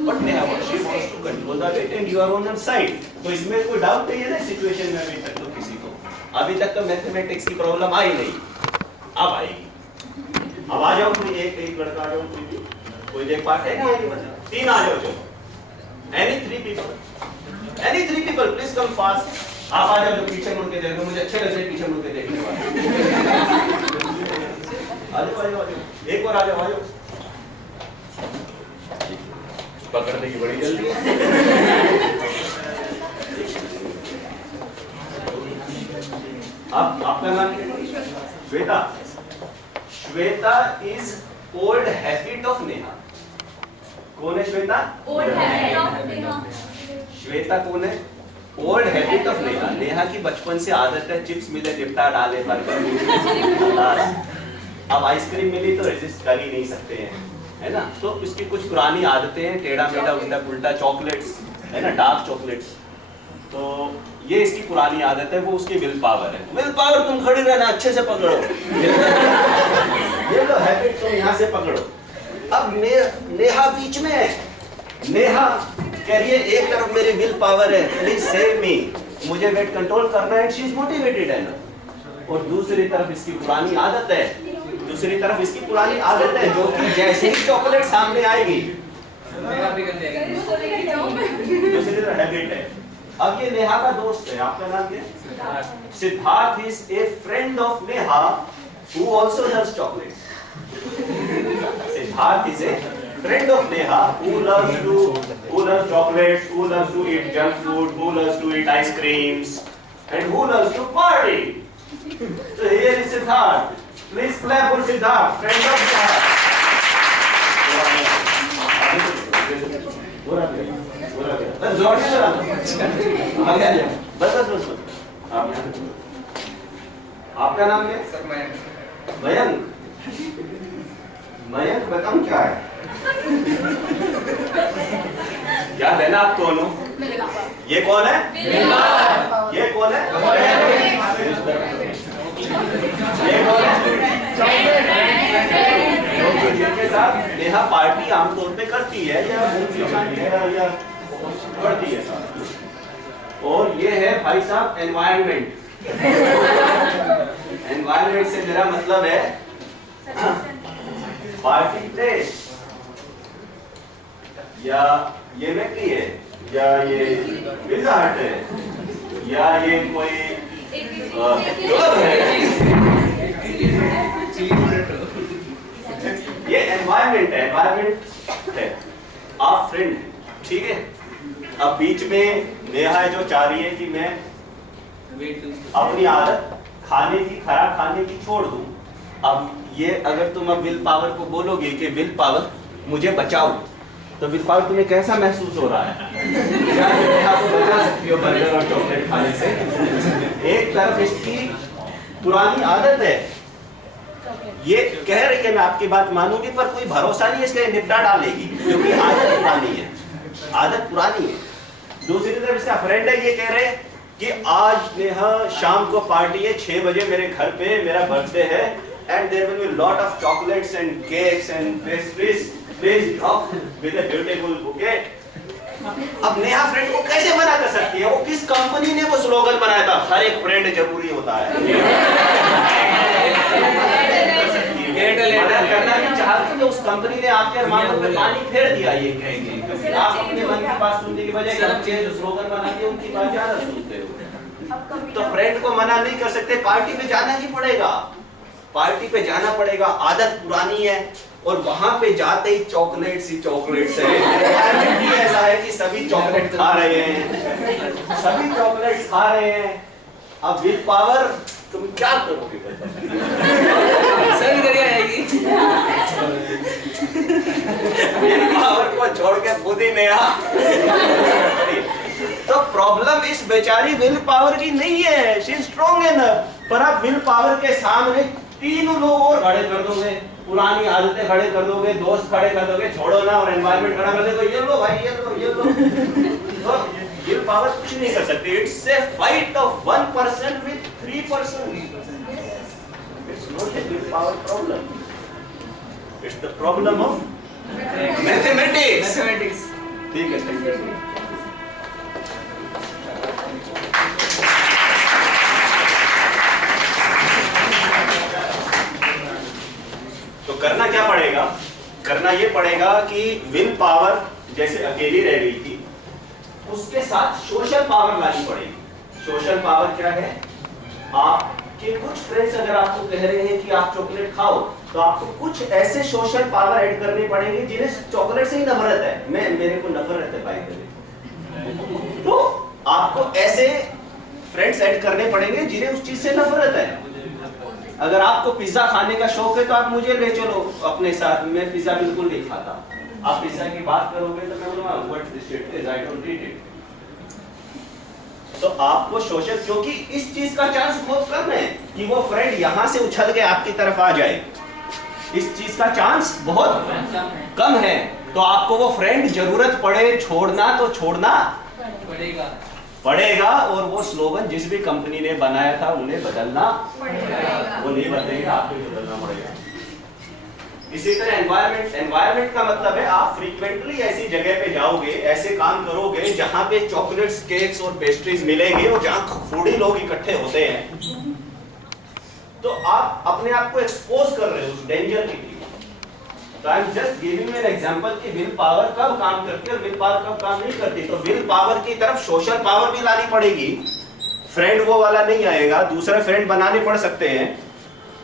what Neha wants, she wants to control the weight and you are on her side. तो इसमें कोई डाउट नहीं है ना सिचुएशन में अभी तक तो किसी को? अभी तक तो मैथमेटिक्स की प्रॉब्लम आई नहीं, अब आएगी। अब आ जाओ, कोई एक लड़का आ जाओ, कोई देख पाते हैं कि मतलब तीन आ जाओ, चलो any three people please come fast। आप आ जाओ, जो पीछे मुड़ के देखो, मुझे अच्छे लगते हैं पीछे मुड़ के देखने वाले। आ जाओ, एक और आ जाओ, पकड़ने की बड़ी जल्दी है। आपका नाम क्या? Shweta. Shweta is old habit of Neha. कौन है Shweta? Old habit of Neha. Shweta कौन है? Old habit of Neha. Neha की बचपन से आदत है चिप्स मिले निपटा डाले, बर्गर, अब आइसक्रीम मिली तो रेजिस्ट कर ही नहीं सकते हैं, है ना। तो इसकी कुछ पुरानी आदतें हैं, टेढ़ा मेढ़ा उल्टा पुल्टा चॉकलेट्स, है ना, डार्क चॉकलेट्स। तो ये इसकी पुरानी आदत है, वो उसकी विल पावर है। विल पावर तुम खड़ी रहना, अच्छे से पकड़ो। ये लो हैबिट तुम यहाँ से पकड़ो। अब नेहा बीच में है। नेहा कह रही है एक तरफ मेरी विल पावर है, प्लीज सेव मी, मुझे वेट कंट्रोल करना है, शी इज मोटिवेटेड है ना। और दूसरी तरफ इसकी पुरानी आदत है, दूसरी तरफ इसकी पुरानी आदत है जो कि जैसे ही चॉकलेट सामने आएगी दूसरी तरफ हैबिट है। अब ये नेहा का दोस्त है। आपका नाम क्या है? Siddharth is a friend of Neha who also loves chocolates. Siddharth is a friend of Neha who loves chocolates, who loves to eat junk food, who loves to eat ice creams, and who loves to party. So here is Siddharth. Please clap for Siddharth, friend of Neha. बस जोर से चला। बस। आपका नाम क्या? Sir Mayank. Mayank. Mayank बताऊं क्या है? याद है ना आप दोनों? ये कौन है? ये कौन है? ये कौन है? जिनके साथ नेहा पार्टी आमतौर पे करती है या करती है साथ। और ये है भाई साहब एनवायरनमेंट। एनवायरनमेंट से मेरा मतलब है पार्टी प्लेस, या ये व्यक्ति है, या ये पिज़्ज़ा हट है, या ये कोई क्लब है। ये एनवायरनमेंट है, एनवायरनमेंट है। आप फ्रेंड हैं, ठीक है? अब बीच में नेहा है जो चाह रही है कि मैं अपनी आदत खाने की, खराब खाने की छोड़ दूं। अब ये अगर तुम अब विल पावर को बोलोगे कि विल पावर मुझे बचाओ, तो विल पावर तुम्हें कैसा महसूस हो रहा है? क्या तुम नेहा को बचा सकती हो बर्गर और चॉकलेट खाने से? एक तरफ इसकी पुरानी आदत है, ये कह रही है मैं आपकी बात मानूंगी, पर कोई भरोसा नहीं है इसका निपटा डालेगी, क्योंकि आदत पुरानी है, आदत पुरानी है। दूसरी तरफ इसका फ्रेंड है, ये कह रहे हैं कि आज नेहा शाम को पार्टी है 6 बजे मेरे घर पे, मेरा बर्थडे है, and there will be lot of chocolates and cakes and pastries, please come with a beautiful bouquet. अब नेहा फ्रेंड को कैसे मना कर सकती है? वो किस कंपनी ने वो स्लोगन बनाया था, हर एक फ्रेंड जरूरी होता है। मना करना भी चाहती है, उस कंपनी ने आपके अरमानों पे पानी फेर दिया, ये कहेंगे आप अपने मन की बात सुनने की बजाय कंपनी जो स्लोगन बनाती है उनकी बात ज्यादा सुनते हो। तो फ्रेंड को मना नहीं कर सकते, पार्टी पे जाना ही पड़ेगा, पार्टी पे जाना पड़ेगा। आदत पुरानी है और वहां पे जाते ही चॉकलेट्स ही चॉकलेट्स है। ऐसा है कि सभी चॉकलेट खा रहे हैं, सभी चॉकलेट्स खा रहे हैं। अब विल पावर तुम क्या करोगे? सही करिए आएगी। विल पावर को छोड़ के खुद ही नेहा। तो प्रॉब्लम इस बेचारी विल पावर की नहीं है, शी इज स्ट्रांग एनफ, पर आप विल पावर के सामने 3 लोग और खड़े कर दोगे, पुरानी आदतें खड़े कर दोगे, दोस्त खड़े कर दोगे, छोड़ो ना, और एनवायरनमेंट खड़ा कर दोगे, ये लो भाई, ये लो, ये लो। तो विल पावर कुछ नहीं कर सकती। It's a fight of 1% with 3%। It's not a will power problem, it's the problem of mathematics. ठीक है, थैंक यू। तो करना क्या पड़ेगा? करना ये पड़ेगा कि विल पावर जैसे अकेली रह गई थी, उसके साथ सोशल पावर लानी पड़ेगी। सोशल पावर क्या है? आपके कुछ फ्रेंड्स अगर आपको कह रहे हैं कि आप चॉकलेट खाओ, तो आपको कुछ ऐसे सोशल पावर ऐड करने पड़ेंगे जिन्हें चॉकलेट से ही नफरत है। मेरे को नफरत है भाई, तो आपको ऐसे फ्रेंड्स ऐड करने पड़ेंगे जिन्हें उस चीज से नफरत है। अगर आपको पिज्जा खाने का शौक है तो आप मुझे ले चलो अपने साथ, मैं पिज्जा बिल्कुल नहीं खाता। आप पिज्जा की बात करोगे तो मैं बोलूंगा what this shit is, I don't eat it. तो आपको सोशल, क्योंकि इस चीज का चांस बहुत कम है कि वो फ्रेंड यहां से उछल के आपकी तरफ आ जाए, इस चीज का चांस बहुत कम है। तो आपको वो फ्रेंड जरूरत पड़े छोड़ना तो छोड़ना पड़ेगा, और वो स्लोगन जिस भी कंपनी ने बनाया था उन्हें बदलना पड़ेगा। वो नहीं बदलेगा, आपको बदलना पड़ेगा। इसी तरह एनवायरनमेंट का मतलब है आप फ्रीक्वेंटली ऐसी जगह पे जाओगे, ऐसे काम करोगे जहां पे चॉकलेट्स, केक्स और पेस्ट्रीज मिलेंगे और जहां फूडी लोग इकट्ठे होते हैं। तो आप अपने आप को एक्सपोज कर रहे हो उस डेंजर के लिए। तो I am just giving an example कि विल पावर कब काम करती है और विल पावर कब काम नहीं करती। तो विल पावर की तरफ सोशल पावर भी लानी पड़ेगी। फ्रेंड वो वाला नहीं आएगा, दूसरा फ्रेंड बनाने पड़ सकते हैं।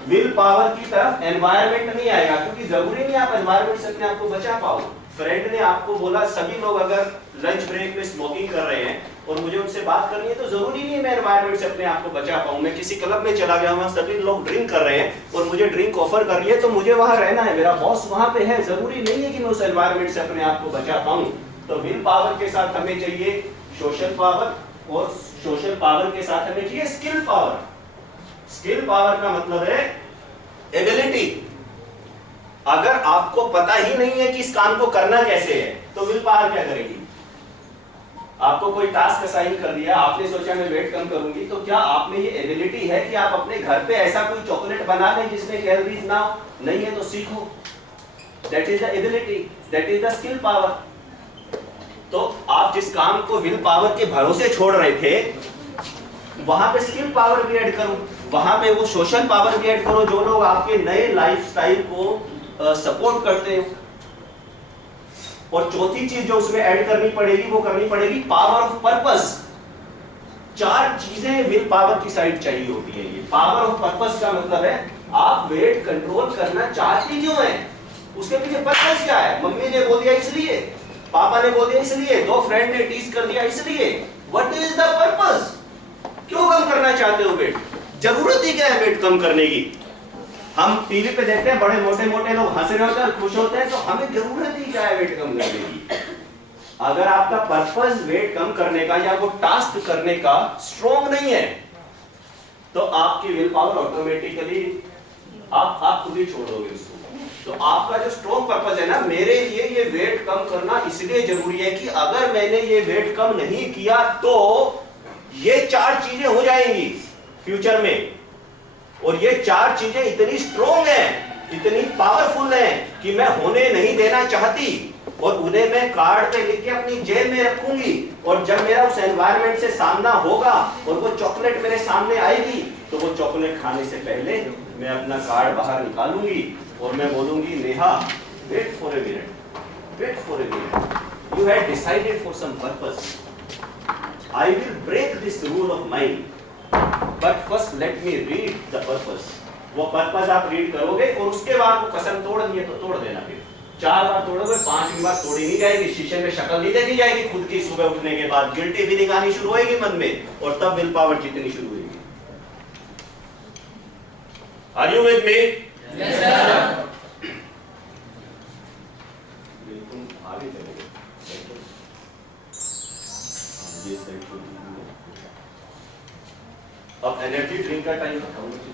विल पावर की तरफ एनवायरनमेंट नहीं आएगा, क्योंकि जरूरी नहीं आप एनवायरनमेंट से अपने आप को बचा पाओ। फ्रेंड ने आपको बोला सभी लोग अगर लंच ब्रेक में स्मोकिंग कर रहे हैं और मुझे उनसे बात करनी है, तो जरूरी नहीं है मैं एनवायरनमेंट से अपने आप को बचा पाऊं। मैं किसी क्लब में चला गया, वहां सभी लोग ड्रिंक कर रहे हैं और मुझे ड्रिंक ऑफर कर रही है, तो मुझे वहां रहना है, मेरा बॉस वहां पे है। जरूरी नहीं है कि मैं उस एनवायरनमेंट से अपने आप को बचा पाऊं। तो विल पावर के साथ हमें चाहिए सोशल पावर, और सोशल पावर के साथ हमें चाहिए स्किल पावर। स्किल पावर का मतलब है एबिलिटी। अगर आपको पता ही नहीं है कि इस काम को करना कैसे है, तो विल पावर क्या करेगी? आपको कोई टास्क असाइन कर दिया, आपने सोचा मैं वेट कम करूंगी, तो क्या आप में ये एबिलिटी है कि आप अपने घर पे ऐसा कोई चॉकलेट बना लें जिसमें कैलोरीज ना हो? नहीं है तो सीखो। That is the ability, that is the skill power. तो आप जिस काम को विल पावर के भरोसे छोड़ रहे थे, वहां पे स्किल पावर भी ऐड करो, वहां पे वो सोशल पावर भी ऐड करो, जो लोग आपके नए लाइफस्टाइल को सपोर्ट करते हो। और चौथी चीज जो उसमें ऐड करनी पड़ेगी, वो करनी पड़ेगी पावर ऑफ पर्पस। 4 चीजें विल पावर की साइड चाहिए होती है। ये पावर ऑफ पर्पस का मतलब है आप वेट कंट्रोल करना चाहती क्यों है, उसके पीछे पर्पस क्या है। मम्मी ने बोल दिया इसलिए, पापा ने बोल दिया इसलिए, 2 फ्रेंड ने टीज कर दिया इसलिए। What is the purpose? क्यों कम करना चाहते हो वेट? जरूरत ही क्या है वेट कम करने की? हम टीवी पे देखते हैं बड़े मोटे मोटे लोग हंस रहे होते हैं, खुश होते हैं, तो हमें जरूरत ही क्या है वेट कम करने की? अगर आपका पर्पस वेट कम करने का या वो टास्क करने का स्ट्रॉन्ग नहीं है, तो आपकी विल पावर ऑटोमेटिकली आप खुद ही छोड़ दोगे उसको। तो आपका जो स्ट्रॉन्ग पर्पस है ना, मेरे लिए ये वेट कम करना इसलिए जरूरी है कि अगर मैंने ये वेट कम नहीं किया तो ये 4 चीजें हो जाएंगी फ्यूचर में। और ये 4 चीजें इतनी स्ट्रॉन्ग हैं, इतनी पावरफुल हैं कि मैं होने नहीं देना चाहती, और उन्हें मैं कार्ड पे लिख के अपनी जेब में रखूंगी। और जब मेरा उस एनवायरनमेंट से सामना होगा और वो चॉकलेट मेरे सामने आएगी, तो वो चॉकलेट खाने से पहले मैं अपना कार्ड बाहर निकालूंगी और मैं बोलूंगी, Neha wait for a minute, wait for a minute, you had decided for some purpose, I will break this rule of mind, but first let me read the purpose. वो पर्पस आप रीड करोगे और उसके बाद वो कसम तोड़ दिए तो तोड़ देना। फिर 4 बार तोड़ोगे, 5वीं बार तोड़ी नहीं जाएगी, शीशे में शक्ल नहीं देखी जाएगी खुद की। सुबह उठने के बाद गिल्टी फीलिंग आनी शुरू होगी मन में, और तब विल पावर जीतनी शुरू होगी। Are you with me? Yes sir. बिल्कुल आगे चलोगे। ये साइड को अब एनर्जी ड्रिंक का टाइम बताओ मुझे।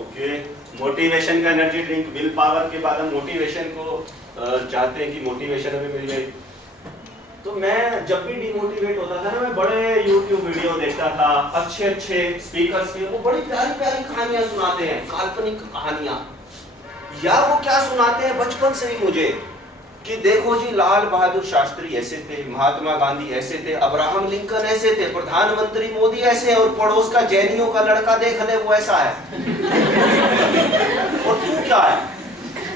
ओके, मोटिवेशन का एनर्जी ड्रिंक। विल पावर के बाद हम मोटिवेशन को चाहते हैं कि मोटिवेशन हमें मिल जाए। तो मैं जब भी डिमोटिवेट होता था ना, मैं बड़े YouTube वीडियो देखता था, अच्छे अच्छे स्पीकर्स के, वो बड़ी प्यारी प्यारी कहानियां सुनाते हैं, काल्पनिक कहानियां। या वो क्या सुनाते हैं बचपन से ही मुझे, कि देखो जी लाल बहादुर शास्त्री ऐसे थे, महात्मा गांधी ऐसे थे, अब्राहम लिंकन ऐसे थे, प्रधानमंत्री मोदी ऐसे, और पड़ोस का जैनियों का लड़का देख ले वो ऐसा है। और तू क्या है?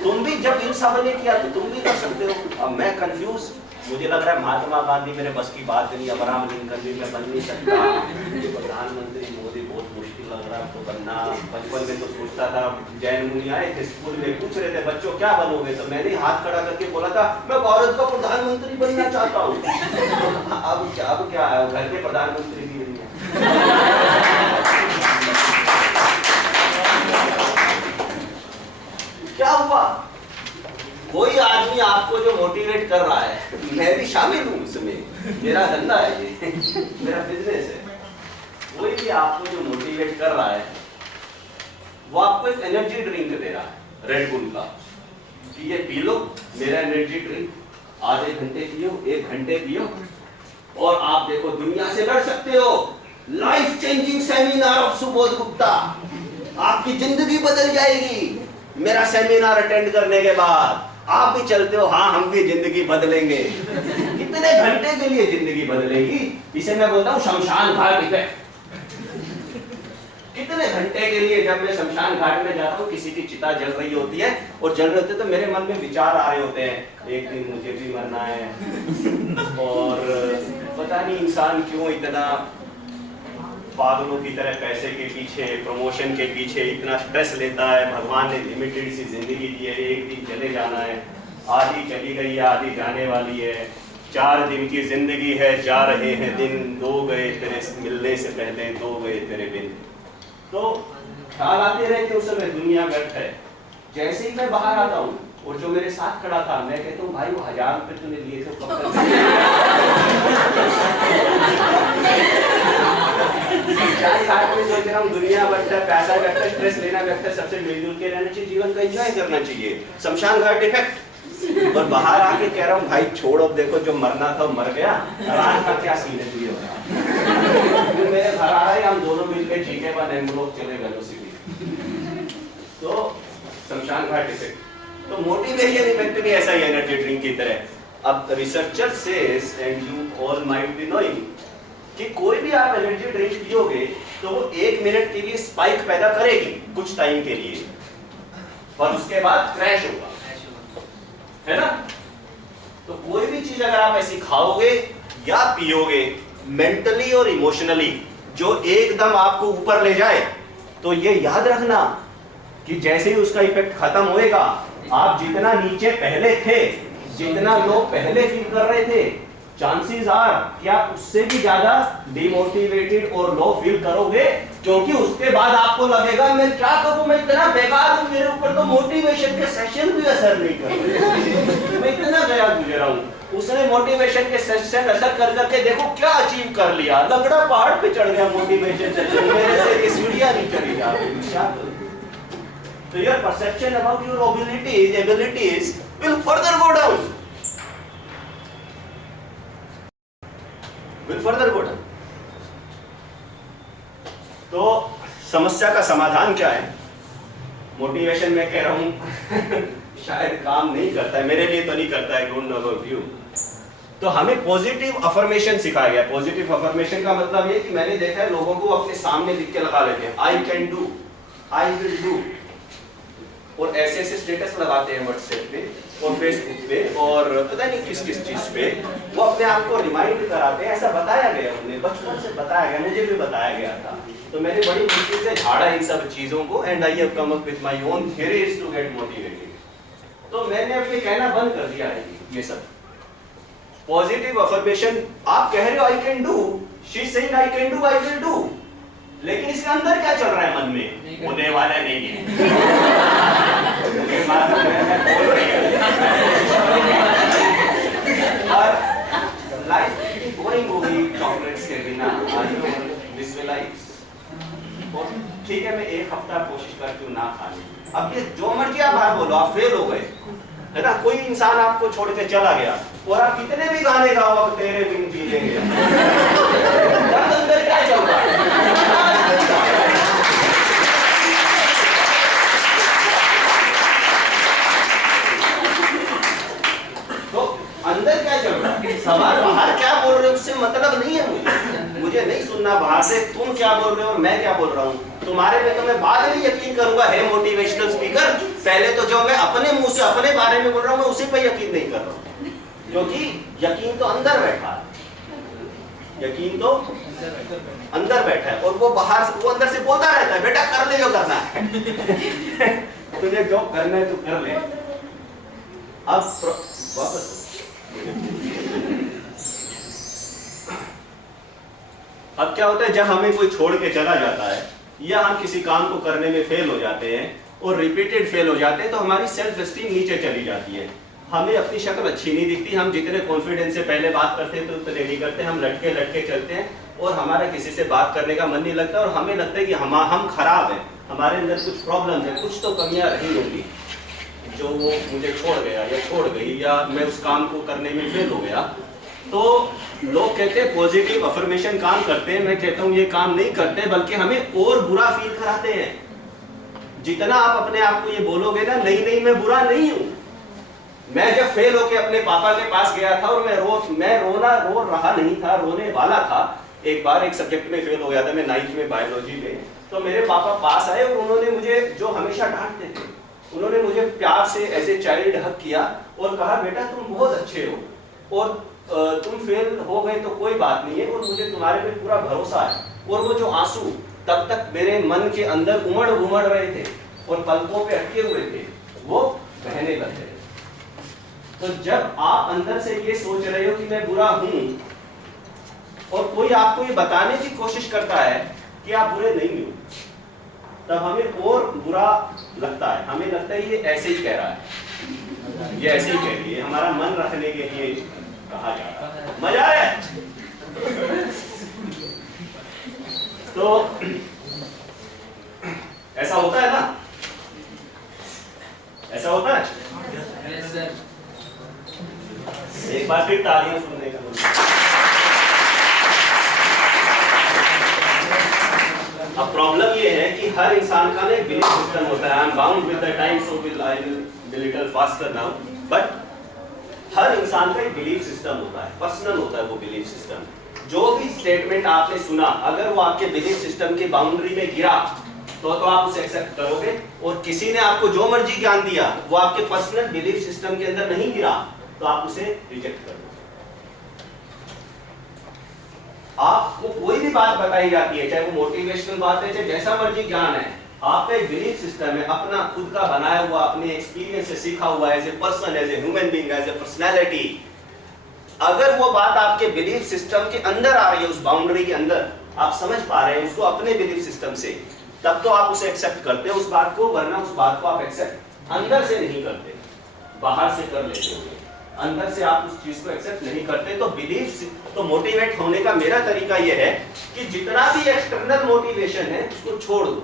तुम भी जब इन सब ने किया तो तुम भी कर सकते हो। अब मैं कंफ्यूज, मुझे लग रहा है महात्मा गांधी मेरे बस की बात नहीं, अब्राहम लिंकन भी मैं बन नहीं सकता, प्रधानमंत्री मोदी बहुत मुश्किल लग रहा है तो बनना। बचपन में तो सोचता था, जैन मुनि आए थे स्कूल में, पूछ रहे थे बच्चों क्या बनोगे, तो मैंने हाथ खड़ा करके बोला था मैं भारत का प्रधानमंत्री बनना चाहता हूँ। अब क्या है, घर के प्रधानमंत्री भी नहीं है। क्या हुआ? कोई आदमी आपको जो मोटिवेट कर रहा है, मैं भी शामिल हूँ इसमें, मेरा धंधा है ये, मेरा बिजनेस है। कोई भी आपको जो मोटिवेट कर रहा है, वो आपको एक एनर्जी ड्रिंक दे रहा है रेड बुल का, कि ये पी लो मेरा एनर्जी ड्रिंक, आधे घंटे पियो, 1 घंटे पियो, और आप देखो दुनिया से लड़ सकते हो। Life changing seminar of Subodh Gupta, आपकी जिंदगी बदल जाएगी। मेरा सेमिनार अटेंड करने के बाद आप भी चलते हो, हाँ हम भी जिंदगी बदलेंगे। कितने घंटे के लिए जिंदगी बदलेगी? इसे मैं बोलता हूँ शमशान घाट इफेक्ट। कितने घंटे के लिए? जब मैं शमशान घाट में जाता हूँ, किसी की चिता जल रही होती है और जल रहे होते तो मेरे मन में विचार आ रहे होते हैं, एक दिन मुझे भी मरना है, और पता नहीं इंसान क्यों इतना पागलों की तरह पैसे के पीछे, प्रमोशन के पीछे इतना स्ट्रेस लेता है। भगवान ने लिमिटेड सी जिंदगी दी है, एक दिन चले जाना है, आधी चली गई है, आधी जाने वाली है। 4 दिन की जिंदगी है, जा रहे हैं दिन, 2 गए तेरे मिलने से पहले, 2 गए तेरे बिन। तो ख्याल आते रहे कि उस समय दुनिया व्यर्थ है। जैसे ही मैं बाहर आता हूँ और जो मेरे साथ खड़ा था, मैं कहता हूँ भाई वो 1000 रुपये तूने लिए थे कब तक शमशान घाट में सोच रहा हूँ दुनिया बढ़ता है, पैसा बढ़ता है, स्ट्रेस लेना बढ़ता है, सबसे मिलजुल के रहना चाहिए, जीवन का एंजॉय करना चाहिए। शमशान घाट इफेक्ट। और बाहर आके कह रहा हूँ भाई छोड़, अब देखो जो मरना था वो मर गया, आज का क्या सीन है तुझे हो रहा। मेरे घर आ रहा है, हम दोनों मिलकर जीके बाद एंगलोक चले गए उसी भी। तो शमशान घाट इफेक्ट। तो मोटिवेशन इफेक्ट भी ऐसा ही एनर्जी ड्रिंक की तरह। अब researcher says and you all might be knowing कि कोई भी आप एनर्जी ड्रिंक पियोगे तो वो 1 मिनट के लिए स्पाइक पैदा करेगी कुछ टाइम के लिए, और उसके बाद क्रैश होगा, है ना। तो कोई भी चीज अगर आप ऐसी खाओगे या पियोगे मेंटली और इमोशनली जो एकदम आपको ऊपर ले जाए, तो ये याद रखना कि जैसे ही उसका इफेक्ट खत्म होएगा, आप जितना नीचे पहले थे, जितना लो पहले फील कर रहे थे, चांसेस आर कि आप उससे भी ज्यादा डिमोटिवेटेड और लो फील करोगे, क्योंकि उसके बाद आपको लगेगा मैं क्या करूं, मैं इतना बेकार हूं, मेरे ऊपर तो मोटिवेशन के सेशन भी असर नहीं कर रहे, मैं इतना गया गुजरा हूं। उसने मोटिवेशन के सेशन असर कर करके देखो क्या अचीव कर लिया, लंगड़ा पहाड़ पे चढ़ गया मोटिवेशन सेशन, मेरे से ये सीढ़ियां नहीं चढ़ी जा रही, क्या करूं। So your perception about your abilities will further go down. तो समस्या का समाधान क्या है? मोटिवेशन मैं कह रहा हूं शायद काम नहीं करता है, मेरे लिए तो नहीं करता है, डोंट नो अबाउट यू। तो हमें पॉजिटिव अफर्मेशन सिखाया गया। पॉजिटिव अफर्मेशन का मतलब ये कि मैंने देखा है लोगों को अपने सामने लिख के लगा लेते हैं, I can do, I will do, और ऐसे ऐसे स्टेटस लगाते हैं व्हाट्सएप पे और फेसबुक पे और पता नहीं किस किस चीज पे, वो अपने आप को रिमाइंड कराते हैं। ऐसा बताया गया, उन्हें बचपन से बताया गया, मुझे भी बताया गया था। तो मैंने बड़ी मुश्किल से झाड़ा इन सब चीजों को, and I have come up with my own theories to get motivated. तो मैंने अब ये कहना बंद कर दिया है ये सब पॉजिटिव अफर्मेशन। आप कह रहे हो I can do, she is saying I can do, I will do, लेकिन इसके अंदर क्या चल रहा है मन में? होने वाला नहीं है। और लाइफ बोरिंग होगी चॉकलेट्स के बिना, विजुअलाइज। ठीक है मैं एक हफ्ता कोशिश करती हूँ ना खाने, अब ये जो मर्जी आप बाहर बोलो, आप फेल हो गए, है ना। कोई इंसान आपको छोड़ के चला गया और आप कितने भी गाने गाओ, अब तेरे बिन जी लेंगे, अंदर क्या चल रहा है? अंदर क्या चल रहा है? सवाल बाहर क्या बोल रहे हो उससे मतलब नहीं है मुझे नहीं सुनना बाहर से तुम क्या बोल रहे हो और मैं क्या बोल रहा हूँ। तुम्हारे पे तो मैं बाद में यकीन करूंगा, है मोटिवेशनल स्पीकर। पहले तो जो मैं अपने मुंह से अपने बारे में बोल रहा हूँ मैं उसी पे यकीन नहीं कर रहा हूँ, क्योंकि यकीन तो अंदर बैठा है, यकीन तो अंदर बैठा है, और वो बाहर से, वो अंदर से बोलता रहता है बेटा कर ले जो करना है तुझे जो करना है तो कर ले। अब वापस अब क्या होता है जब हमें कोई छोड़ के चला जाता है या हम किसी काम को करने में फेल हो जाते हैं और रिपीटेड फेल हो जाते हैं, तो हमारी सेल्फ एस्टीम नीचे चली जाती है, हमें अपनी शक्ल अच्छी नहीं दिखती, हम जितने कॉन्फिडेंस से पहले बात करते हैं तो उतने नहीं करते, हम लटके लटके चलते हैं और हमारा किसी से बात करने का मन नहीं लगता, और हमें लगता है कि हम खराब हैं, हमारे अंदर कुछ प्रॉब्लम है, कुछ तो कमियां रही होंगी जो वो मुझे छोड़ गया या छोड़ गई, या मैं उस काम को करने में फेल हो गया। तो लोग कहते हैं पॉजिटिव अफर्मेशन काम करते हैं, मैं कहता हूँ ये काम नहीं करते, बल्कि हमें और बुरा फील कराते हैं। जितना आप अपने आप को ये बोलोगे ना नहीं नहीं मैं बुरा नहीं हूँ। मैं जब फेल होके अपने पापा के पास गया था और मैं रो रहा नहीं था, रोने वाला था। एक बार एक सब्जेक्ट में फेल हो गया था, मैं 9th में बायोलॉजी में, तो मेरे पापा पास आए और उन्होंने मुझे, जो हमेशा डांटते थे, उन्होंने मुझे प्यार से एज ए चाइल्ड हक किया और कहा बेटा तुम बहुत अच्छे हो और तुम फेल हो गए तो कोई बात नहीं है, और मुझे तुम्हारे पे पूरा भरोसा है। और वो जो आंसू तब तक मेरे मन के अंदर उमड़ रहे थे और पलकों पे अटके हुए थे, वो बहने लग गए। तो जब आप अंदर से ये सोच रहे हो कि मैं बुरा हूं और कोई आपको ये बताने की कोशिश करता है कि आप बुरे नहीं हो, तब हमें और बुरा लगता है, हमें लगता है ये ऐसे ही कह रहा है, ये ऐसे ही कह रही है, हमारा मन रखने के लिए कहा जा रहा है। मजा आया? तो ऐसा होता है ना, ऐसा होता है। Yes, sir. एक बार फिर तालियां सुनने का। अब प्रॉब्लम ये है कि हर इंसान का ना एक बिलीफ सिस्टम होता है। I am bound with the time so I will be little faster now. But हर इंसान का एक बिलीफ सिस्टम होता है, पर्सनल होता है वो बिलीफ सिस्टम। जो भी स्टेटमेंट आपने सुना, अगर वो आपके बिलीफ सिस्टम की बाउंड्री में गिरा तो आप उसे एक्सेप्ट करोगे। और किसी ने आपको जो मर्जी ज्ञान दिया, वो आपके पर्सनल बिलीफ सिस्टम के अंदर नहीं गिरा, तो आप उसे रिजेक्ट करोगे। आपको कोई भी बात बताई जाती है, चाहे वो मोटिवेशनल बात है, चाहे जैसा मर्जी ज्ञान है, आपका एक बिलीफ सिस्टम है, अपना खुद का बनाया हुआ, अपने एक्सपीरियंस से सीखा हुआ, as a person, as a human being, as a personality. अगर वो बात आपके बिलीफ सिस्टम के अंदर आ रही है, उस बाउंड्री के अंदर आप समझ पा रहे हैं उसको अपने बिलीफ सिस्टम से, तब तो आप उसे एक्सेप्ट करते हैं उस बात को, वरना उस बात को आप एक्सेप्ट अंदर से नहीं करते, बाहर से कर लेते हो, अंदर से आप उस चीज को एक्सेप्ट नहीं करते। तो बिलीफ, तो मोटिवेट होने का मेरा तरीका यह है कि जितना भी एक्सटर्नल मोटिवेशन है उसको छोड़ दो।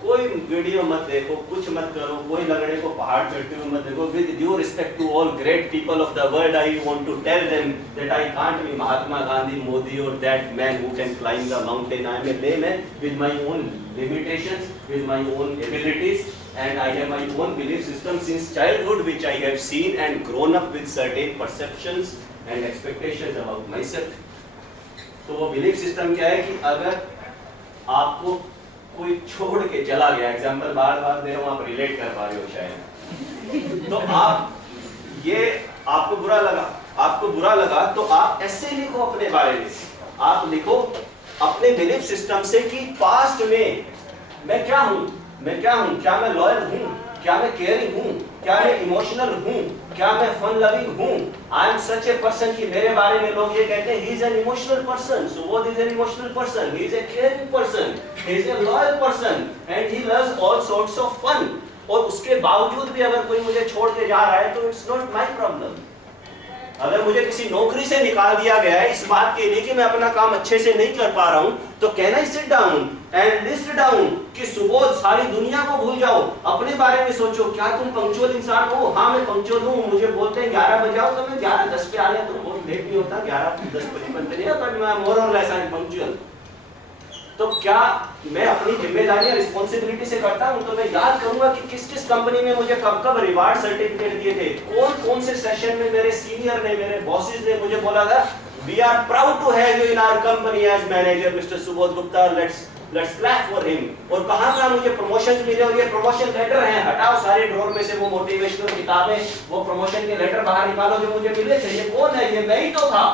कोई वीडियो मत देखो, कुछ मत करो, कोई लगने को पहाड़ चढ़ते हुए मत देखो। With due respect to all great people of the world, I want to tell them that I can't be Mahatma Gandhi, Modi और that man who can climb the mountain. I am a layman with my own limitations, with my own abilities, and I have my own belief system since childhood, which I have seen and grown up with certain perceptions and expectations about myself. तो वो belief system क्या है कि अगर आपको कोई छोड़ के चला गया, एग्जांपल बार बार दे रहा हूँ, आप रिलेट कर पा रहे हो शायद, तो आप ये आपको बुरा लगा तो आप ऐसे लिखो अपने बारे में, आप लिखो अपने बिलीफ सिस्टम से कि पास्ट में मैं क्या हूँ, क्या मैं लॉयल हूँ, क्या मैं केयरिंग हूँ, क्या मैं इमोशनल हूँ, क्या मैं फन लविंग हूँ। I am such A person कि मेरे बारे में लोग ये कहते हैं he is an emotional person, Subodh is an emotional person, he is a caring person, he is a loyal person and he loves all sorts of fun. और उसके बावजूद भी अगर कोई मुझे छोड़ के जा रहा है तो इट्स नॉट माय प्रॉब्लम। अगर मुझे किसी नौकरी से निकाल दिया गया है इस बात के लिए कि मैं अपना काम अच्छे से नहीं कर पा रहा हूं, तो can I sit down and list down कि सुबोध सारी दुनिया को भूल जाओ, अपने बारे में सोचो, क्या तुम पंक्चुअल इंसान हो? हाँ मैं पंक्चुअल हूँ, मुझे बोलते हैं 11 बजे आओ तो मैं 11:10 पे आ गया, तो बहुत लेट नहीं होता, 11:10 पे नहीं होता, बट मैं मोर और लेस आई एम पंक्चुअल। तो क्या मैं अपनी जिम्मेदारियां रिस्पॉन्सिबिलिटी से करता हूं? तो मैं याद करूंगा कि किस किस कंपनी में मुझे कब कब रिवार्ड सर्टिफिकेट दिए थे, कौन कौन से सेशन में मेरे सीनियर ने, मेरे बॉसेस ने मुझे बोला था we are proud to have you in our company as manager mister Subodh Gupta, let's clap for him. और कहां मुझे प्रमोशंस मिले, और ये प्रमोशन लेटर हैं, हटाओ सारे ड्रॉर में से वो मोटिवेशनल किताबें, वो प्रमोशन के लेटर बाहर निकालो जो मुझे मिले थे। ये कौन है? ये मैं ही तो था।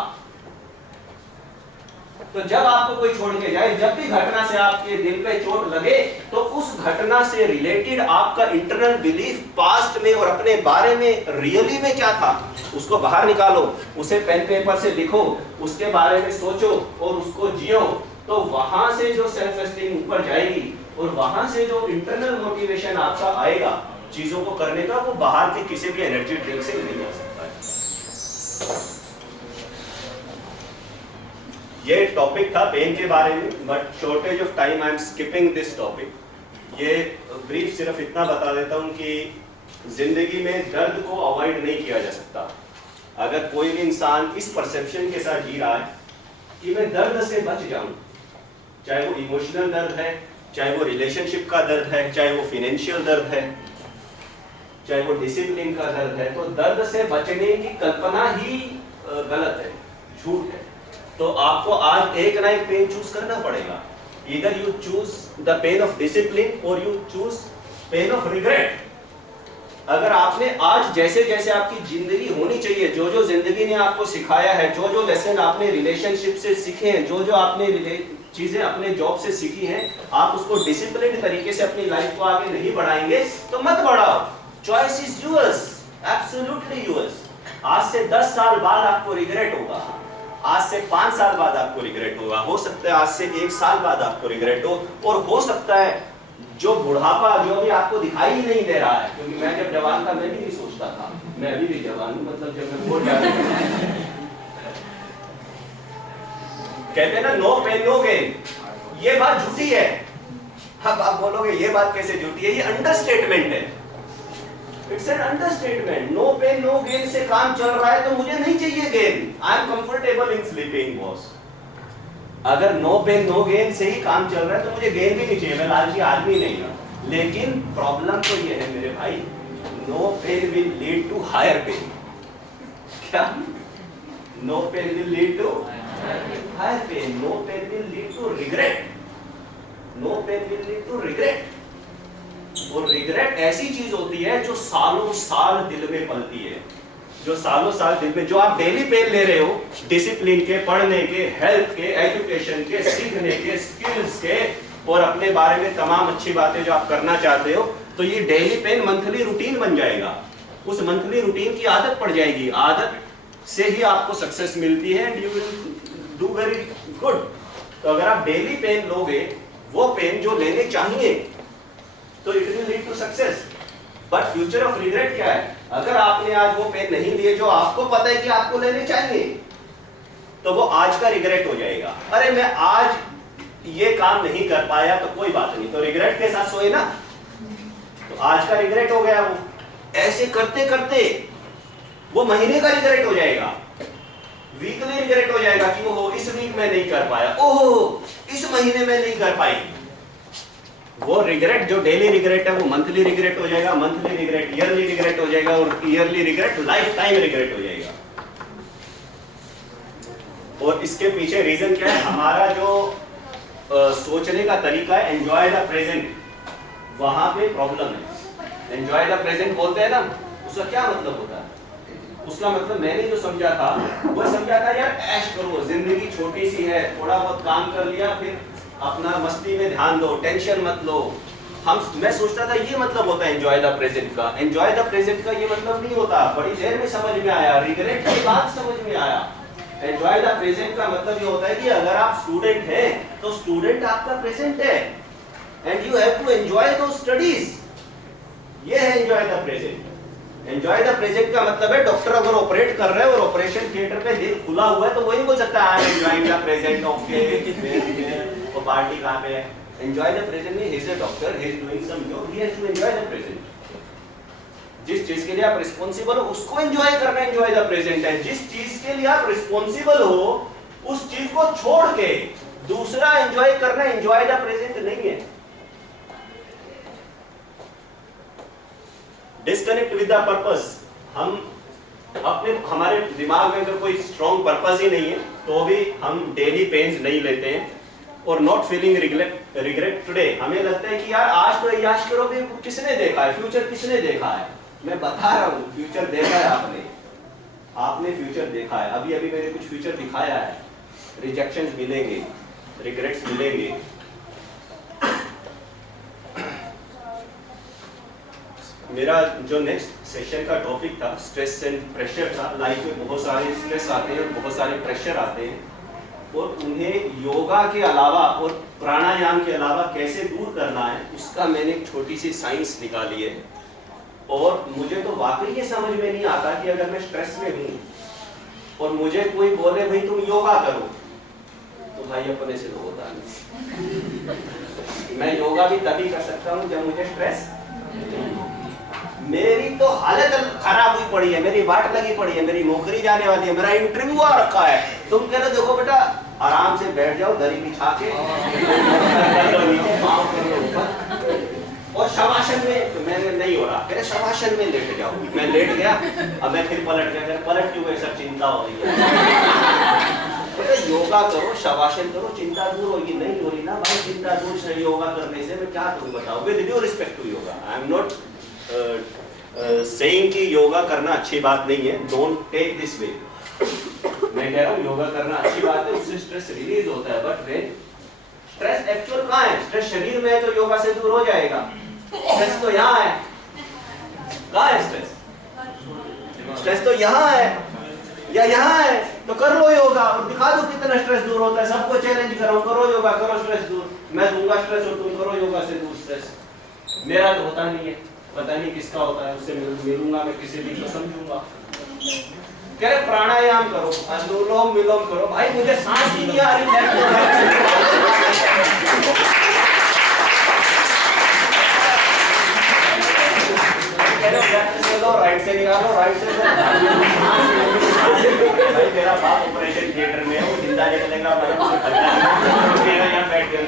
तो जब आपको कोई छोड़ के जाए, जब भी घटना से आपके दिल पे चोट लगे, तो उस घटना से रिलेटेड आपका इंटरनल बिलीफ पास्ट में और अपने बारे में रियली में क्या था, उसको बाहर निकालो, उसे पेन पेपर से लिखो, उसके बारे में सोचो और उसको जियो। तो वहां से जो सेल्फ एस्टीम ऊपर जाएगी और वहां से जो इंटरनल मोटिवेशन आपका आएगा चीजों को करने का, वो बाहर के किसी भी एनर्जी ड्रिंक से नहीं आ सकता है। ये टॉपिक था पेन के बारे में, but shortage of time I am skipping this topic. ये ब्रीफ सिर्फ इतना बता देता हूँ कि जिंदगी में दर्द को अवॉइड नहीं किया जा सकता। अगर कोई भी इंसान इस परसेप्शन के साथ जी रहा है कि मैं दर्द से बच जाऊं, चाहे वो इमोशनल दर्द है, चाहे वो रिलेशनशिप का दर्द है, चाहे वो फाइनेंशियल दर्द है, चाहे वो डिसिप्लिन का दर्द है, तो दर्द से बचने की कल्पना ही गलत है, झूठ है। तो आपको आज एक ना एक पेन चूज करना पड़ेगा। Either you choose the pain of discipline or you choose pain of regret। अगर आपने आज जैसे जैसे आपकी जिंदगी होनी चाहिए, जो जो जिंदगी ने आपको सिखाया है, जो जो लेसन आपने रिलेशनशिप से सीखे हैं, जो जो आपने चीजें अपने जॉब से सीखी हैं, आप उसको डिसिप्लिन तरीके से अपनी लाइफ को आगे नहीं बढ़ाएंगे तो मत बढ़ाओ। Choice is yours, absolutely yours। आज से 10 साल बाद आपको रिग्रेट होगा, आज से 5 साल बाद आपको रिग्रेट होगा, हो सकता है आज से 1 साल बाद आपको रिग्रेट हो, और हो सकता है जो बुढ़ापा जो भी आपको दिखाई ही नहीं दे रहा है, क्योंकि मैं जब जवान था मैं भी नहीं सोचता था, मैं अभी भी जवान हूं, मतलब जब मैं बोल जाता कहते हैं ना नो पेन नो गेन। ये बात झूठी है। अब आप बोलोगे ये बात कैसे झूठी है, ये अंडरस्टेटमेंट है। It's an understatement. No pain no gain से काम चल रहा है तो मुझे नहीं चाहिए gain. I am comfortable in sleeping boss. अगर नो पेन नो गेन से ही काम चल रहा है तो मुझे गेन भी नहीं चाहिए, मैं लालची आदमी नहीं हूं। लेकिन प्रॉब्लम तो ये है मेरे भाई, no pain will lead to higher pain. क्या? No pain will lead to higher pain. No pain will lead to regret. No pain will lead to regret. और रिग्रेट ऐसी चीज होती है जो सालों साल दिल में पलती है, जो सालों साल दिल में, जो आप डेली पेन ले रहे हो डिसिप्लिन के, पढ़ने के, हेल्थ के, एजुकेशन के, सीखने के, स्किल्स के और अपने बारे में तमाम अच्छी बातें जो आप करना चाहते हो, तो ये डेली पेन मंथली रूटीन बन जाएगा। उस मंथली रूटीन की आदत पड़ जाएगी। आदत से ही आपको सक्सेस मिलती है and you will do very good. तो अगर आप डेली पेन लोगे, वो पेन जो लेने चाहिए, तो it will lead to success. But future of regret क्या है? अगर आपने आज वो पेन नहीं लिए जो आपको पता है कि आपको लेने चाहिए, तो वो आज का रिग्रेट हो जाएगा। अरे मैं आज ये काम नहीं कर पाया तो कोई बात नहीं, तो रिग्रेट के साथ सोए ना, तो आज का रिग्रेट हो गया। वो ऐसे करते करते वो महीने का रिग्रेट हो जाएगा, वीकली रिग्रेट हो जाएगा कि वो इस वीक में नहीं कर पाया, ओहो इस महीने में नहीं कर पाई। वो रिग्रेट जो डेली रिग्रेट है वो मंथली रिग्रेट हो जाएगा, मंथली रिग्रेट ईयरली रिग्रेट हो जाएगा और yearly regret life time regret हो जाएगा। और इसके पीछे रीजन क्या है? हमारा जो सोचने का तरीका है, एंजॉय द प्रेजेंट, वहां पे प्रॉब्लम है। एंजॉय द प्रेजेंट बोलते हैं ना, उसका क्या मतलब होता है? उसका मतलब मैंने जो समझा था वो समझा था यार ऐश करो, जिंदगी छोटी सी है, थोड़ा बहुत काम कर लिया, फिर अपना मस्ती में ध्यान दो, टेंशन मत लो। मैं सोचता था ये मतलब होता है एंजॉय द प्रेजेंट का। एंजॉय द प्रेजेंट का ये मतलब नहीं होता। बड़ी देर में समझ में आया, रिग्रेट के बाद समझ में आया। एंजॉय द प्रेजेंट का मतलब ये होता है कि अगर आप स्टूडेंट हैं तो स्टूडेंट आपका प्रेजेंट है and you have to enjoy those studies. ये है enjoy the present. Enjoy the present का मतलब है डॉक्टर अगर ऑपरेट कर रहे हैं और ऑपरेशन थिएटर पे दिल खुला हुआ है तो वही बोल सकता है I am enjoying the present. Okay वो पार्टी कहां पे है? एंजॉय द प्रेजेंट में he is a doctor, he is doing some job, he has to enjoy the present. जिस चीज के लिए आप रिस्पांसिबल हो उसको एंजॉय करना एंजॉय द प्रेजेंट है। जिस चीज के लिए आप रिस्पांसिबल हो उस चीज को छोड़ के दूसरा एंजॉय करना एंजॉय द प्रेजेंट नहीं है। Disconnect with the purpose. हम अपने हमारे दिमाग में अगर कोई स्ट्रॉन्ग पर्पस ही नहीं है तो भी हम डेली पेन्स नहीं लेते हैं। और नॉट फीलिंग रिग्रेट टुडे, हमें लगता है कि यार आज तो याश करो भी किसने देखा है, फ्यूचर किसने देखा है? मैं बता रहा हूँ फ्यूचर देखा है आपने फ्यूचर देखा है। अभी अभी मैंने कुछ फ्यूचर दिखाया है। रिजेक्शंस मिलेंगे, रिग्रेट्स मिलेंगे। मेरा जो नेक्स्ट सेशन का टॉपिक था स्ट्रेस एंड प्रेशर था। लाइफ में बहुत सारे स्ट्रेस आते हैं और बहुत सारे प्रेशर आते हैं और उन्हें योगा के अलावा और प्राणायाम के अलावा कैसे दूर करना है उसका मैंने एक छोटी सी साइंस निकाली है। और मुझे तो वाकई ये समझ में नहीं आता कि अगर मैं स्ट्रेस में हूँ और मुझे कोई बोले भाई तुम योगा करो तो भाई अपने से तो होता नहीं। मैं योगा भी तभी कर सकता हूँ जब मुझे स्ट्रेस। मेरी तो हालत खराब हुई पड़ी है, मेरी वाट लगी पड़ी है, मेरी नौकरी जाने वाली है, मेरा इंटरव्यू आ रखा है। तुम कह रहे देखो बेटा आराम से बैठ जाओ दरी बिछा के और शवासन में। तो मैंने नहीं हो रहा, कह रहे शवासन में लेट जाओ। मैं लेट गया, अब मैं फिर पलट गया। पलट क्यों गए? सब चिंता हो रही है। योगा करो, शवासन करो, चिंता दूर होगी। नहीं हो रही ना भाई चिंता दूर से योगा करने से। मैं क्या करूँ बताओ? With due respect to yoga, I am not saying कि योगा करना अच्छी बात नहीं है। Don't take this way. मैं कह रहा हूँ योगा करना अच्छी बात है, उससे स्ट्रेस रिलीज होता है। बट व्हेन स्ट्रेस एक्चुअल कहाँ है? स्ट्रेस शरीर में है तो योगा से दूर हो जाएगा। स्ट्रेस तो यहाँ है। कहाँ है स्ट्रेस? स्ट्रेस तो यहाँ है या यहाँ है। तो कर लो योगा और दिखा दो कितना स्ट्रेस दूर होता है। सबको चैलेंज करो, करो योगा, करो स्ट्रेस दूर। मैं दूंगा स्ट्रेस और तुम करो योगा से दूर स्ट्रेस। मेरा तो होता नहीं है, पता नहीं किसका होता है। उससे मिलूंगा मैं किसी दिन तो समझूंगा। कह रहे प्राणायाम करो, अनुलोम विलोम करो। भाई मुझे सांस ही नहीं आ रही। राइट से निकालो, राइट से भाई मेरा बाप ऑपरेशन थिएटर में है, वो जिंदा निकलेगा मेरा यहाँ बैठ कर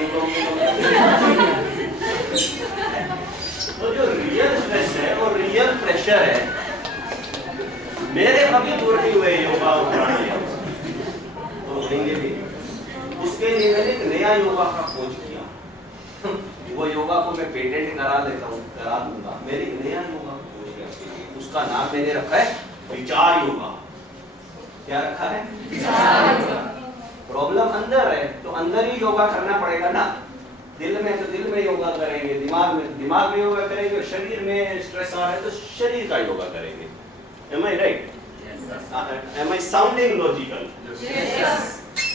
तो जो रियल स्ट्रेस है और रियल प्रेशर है मेरे कभी दूर नहीं हुए योगा और प्राणायाम तो होंगे भी। उसके लिए मैंने एक नया योगा का खोज किया। वो योगा को मैं पेटेंट करा लेता हूँ, करा दूंगा। मेरी एक नया योगा खोज किया, उसका नाम मैंने रखा है विचार योगा। क्या रखा है? प्रॉब्लम अंदर है तो अंदर ही योगा करना पड़ेगा ना। दिल में तो दिल में योगा करेंगे, दिमाग में योगा करेंगे, शरीर में स्ट्रेस आ रहा है तो शरीर का योगा करेंगे। Am I right? Yes. Am I sounding logical? Yes.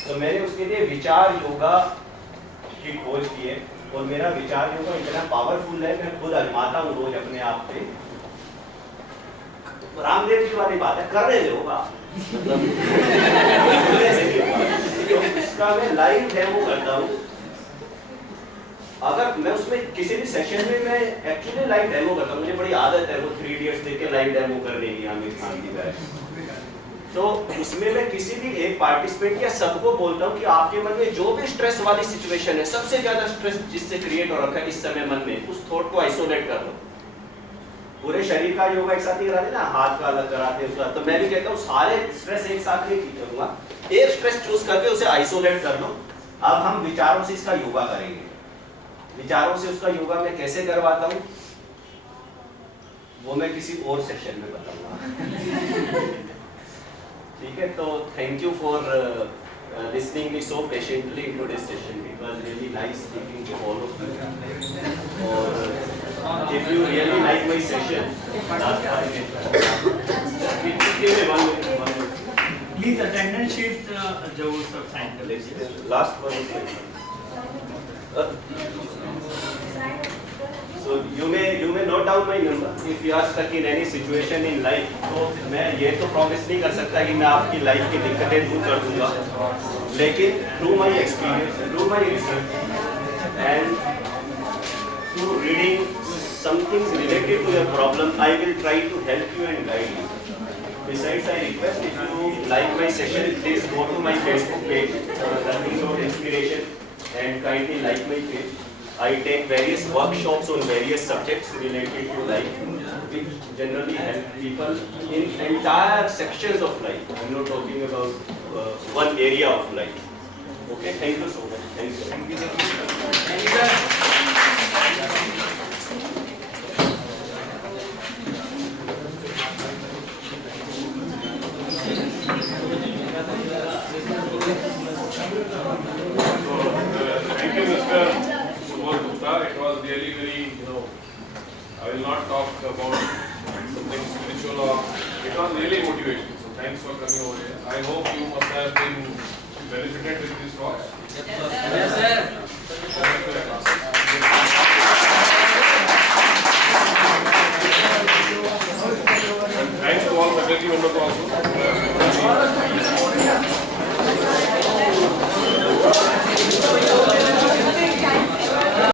तो मैंने उसके लिए विचार योगा की खोज की है और मेरा विचार योगा इतना पावरफुल है मैं खुद आजमाता हूँ रोज अपने आप पे। रामदेव जी वाली बात है, करने दो होगा इसका मैं लाइव डेमो करता हूँ। अगर मैं उसमें किसी भी सेशन में मैं एक्चुअली लाइव डेमो करता हूँ, मुझे बड़ी आदत है वो 3 इडियट्स देख के लाइव डेमो करने की आमिर खान की तरह। तो उसमें मैं किसी भी एक पार्टिसिपेंट या सबको बोलता हूँ कि आपके मन में जो भी स्ट्रेस वाली सिचुएशन है, सबसे ज्यादा स्ट्रेस जिससे क्रिएट हो रखा है इस समय मन में, उस थॉट को आइसोलेट कर लो। पूरे शरीर का योगा एक साथ नहीं कराते ना, हाथ का अलग कराते उसका। तो मैं भी कहता हूँ सारे स्ट्रेस एक साथ नहीं करूंगा, एक स्ट्रेस चूज करके उसे आइसोलेट कर लो। अब हम विचारों से इसका योगा करेंगे। विचारों से उसका योगा मैं कैसे करवाता हूँ वो मैं किसी और सेशन में बताऊंगा। ठीक है, तो thank you for listening me so patiently into this session. It was really nice speaking to all of you. Or if you really like my session, give me 1 minute. Please attendance sheet जो सब sign कर लीजिए. Last one. So you may note down my number if you are stuck in any situation in life. तो मैं ये तो promise नहीं कर सकता कि मैं आपकी life की दिक्कतें दूर कर दूंगा, लेकिन through my experience, through my research and through reading some things related to your problem, I will try to help you and guide you. Besides, I request if you like my session, please go to my Facebook page, Learning Road Inspiration, and kindly like my page. I take various workshops on various subjects related to life, which generally help people in entire sections of life. I'm not talking about one area of life. Okay, thank you so much. Thank you. Thank you, sir. Thank you, Mr. Subodh Gupta. It was really very, I will not talk about something spiritual or, it was really motivating. So thanks for coming over here. I hope you must have been benefited with this talk. Yes, sir.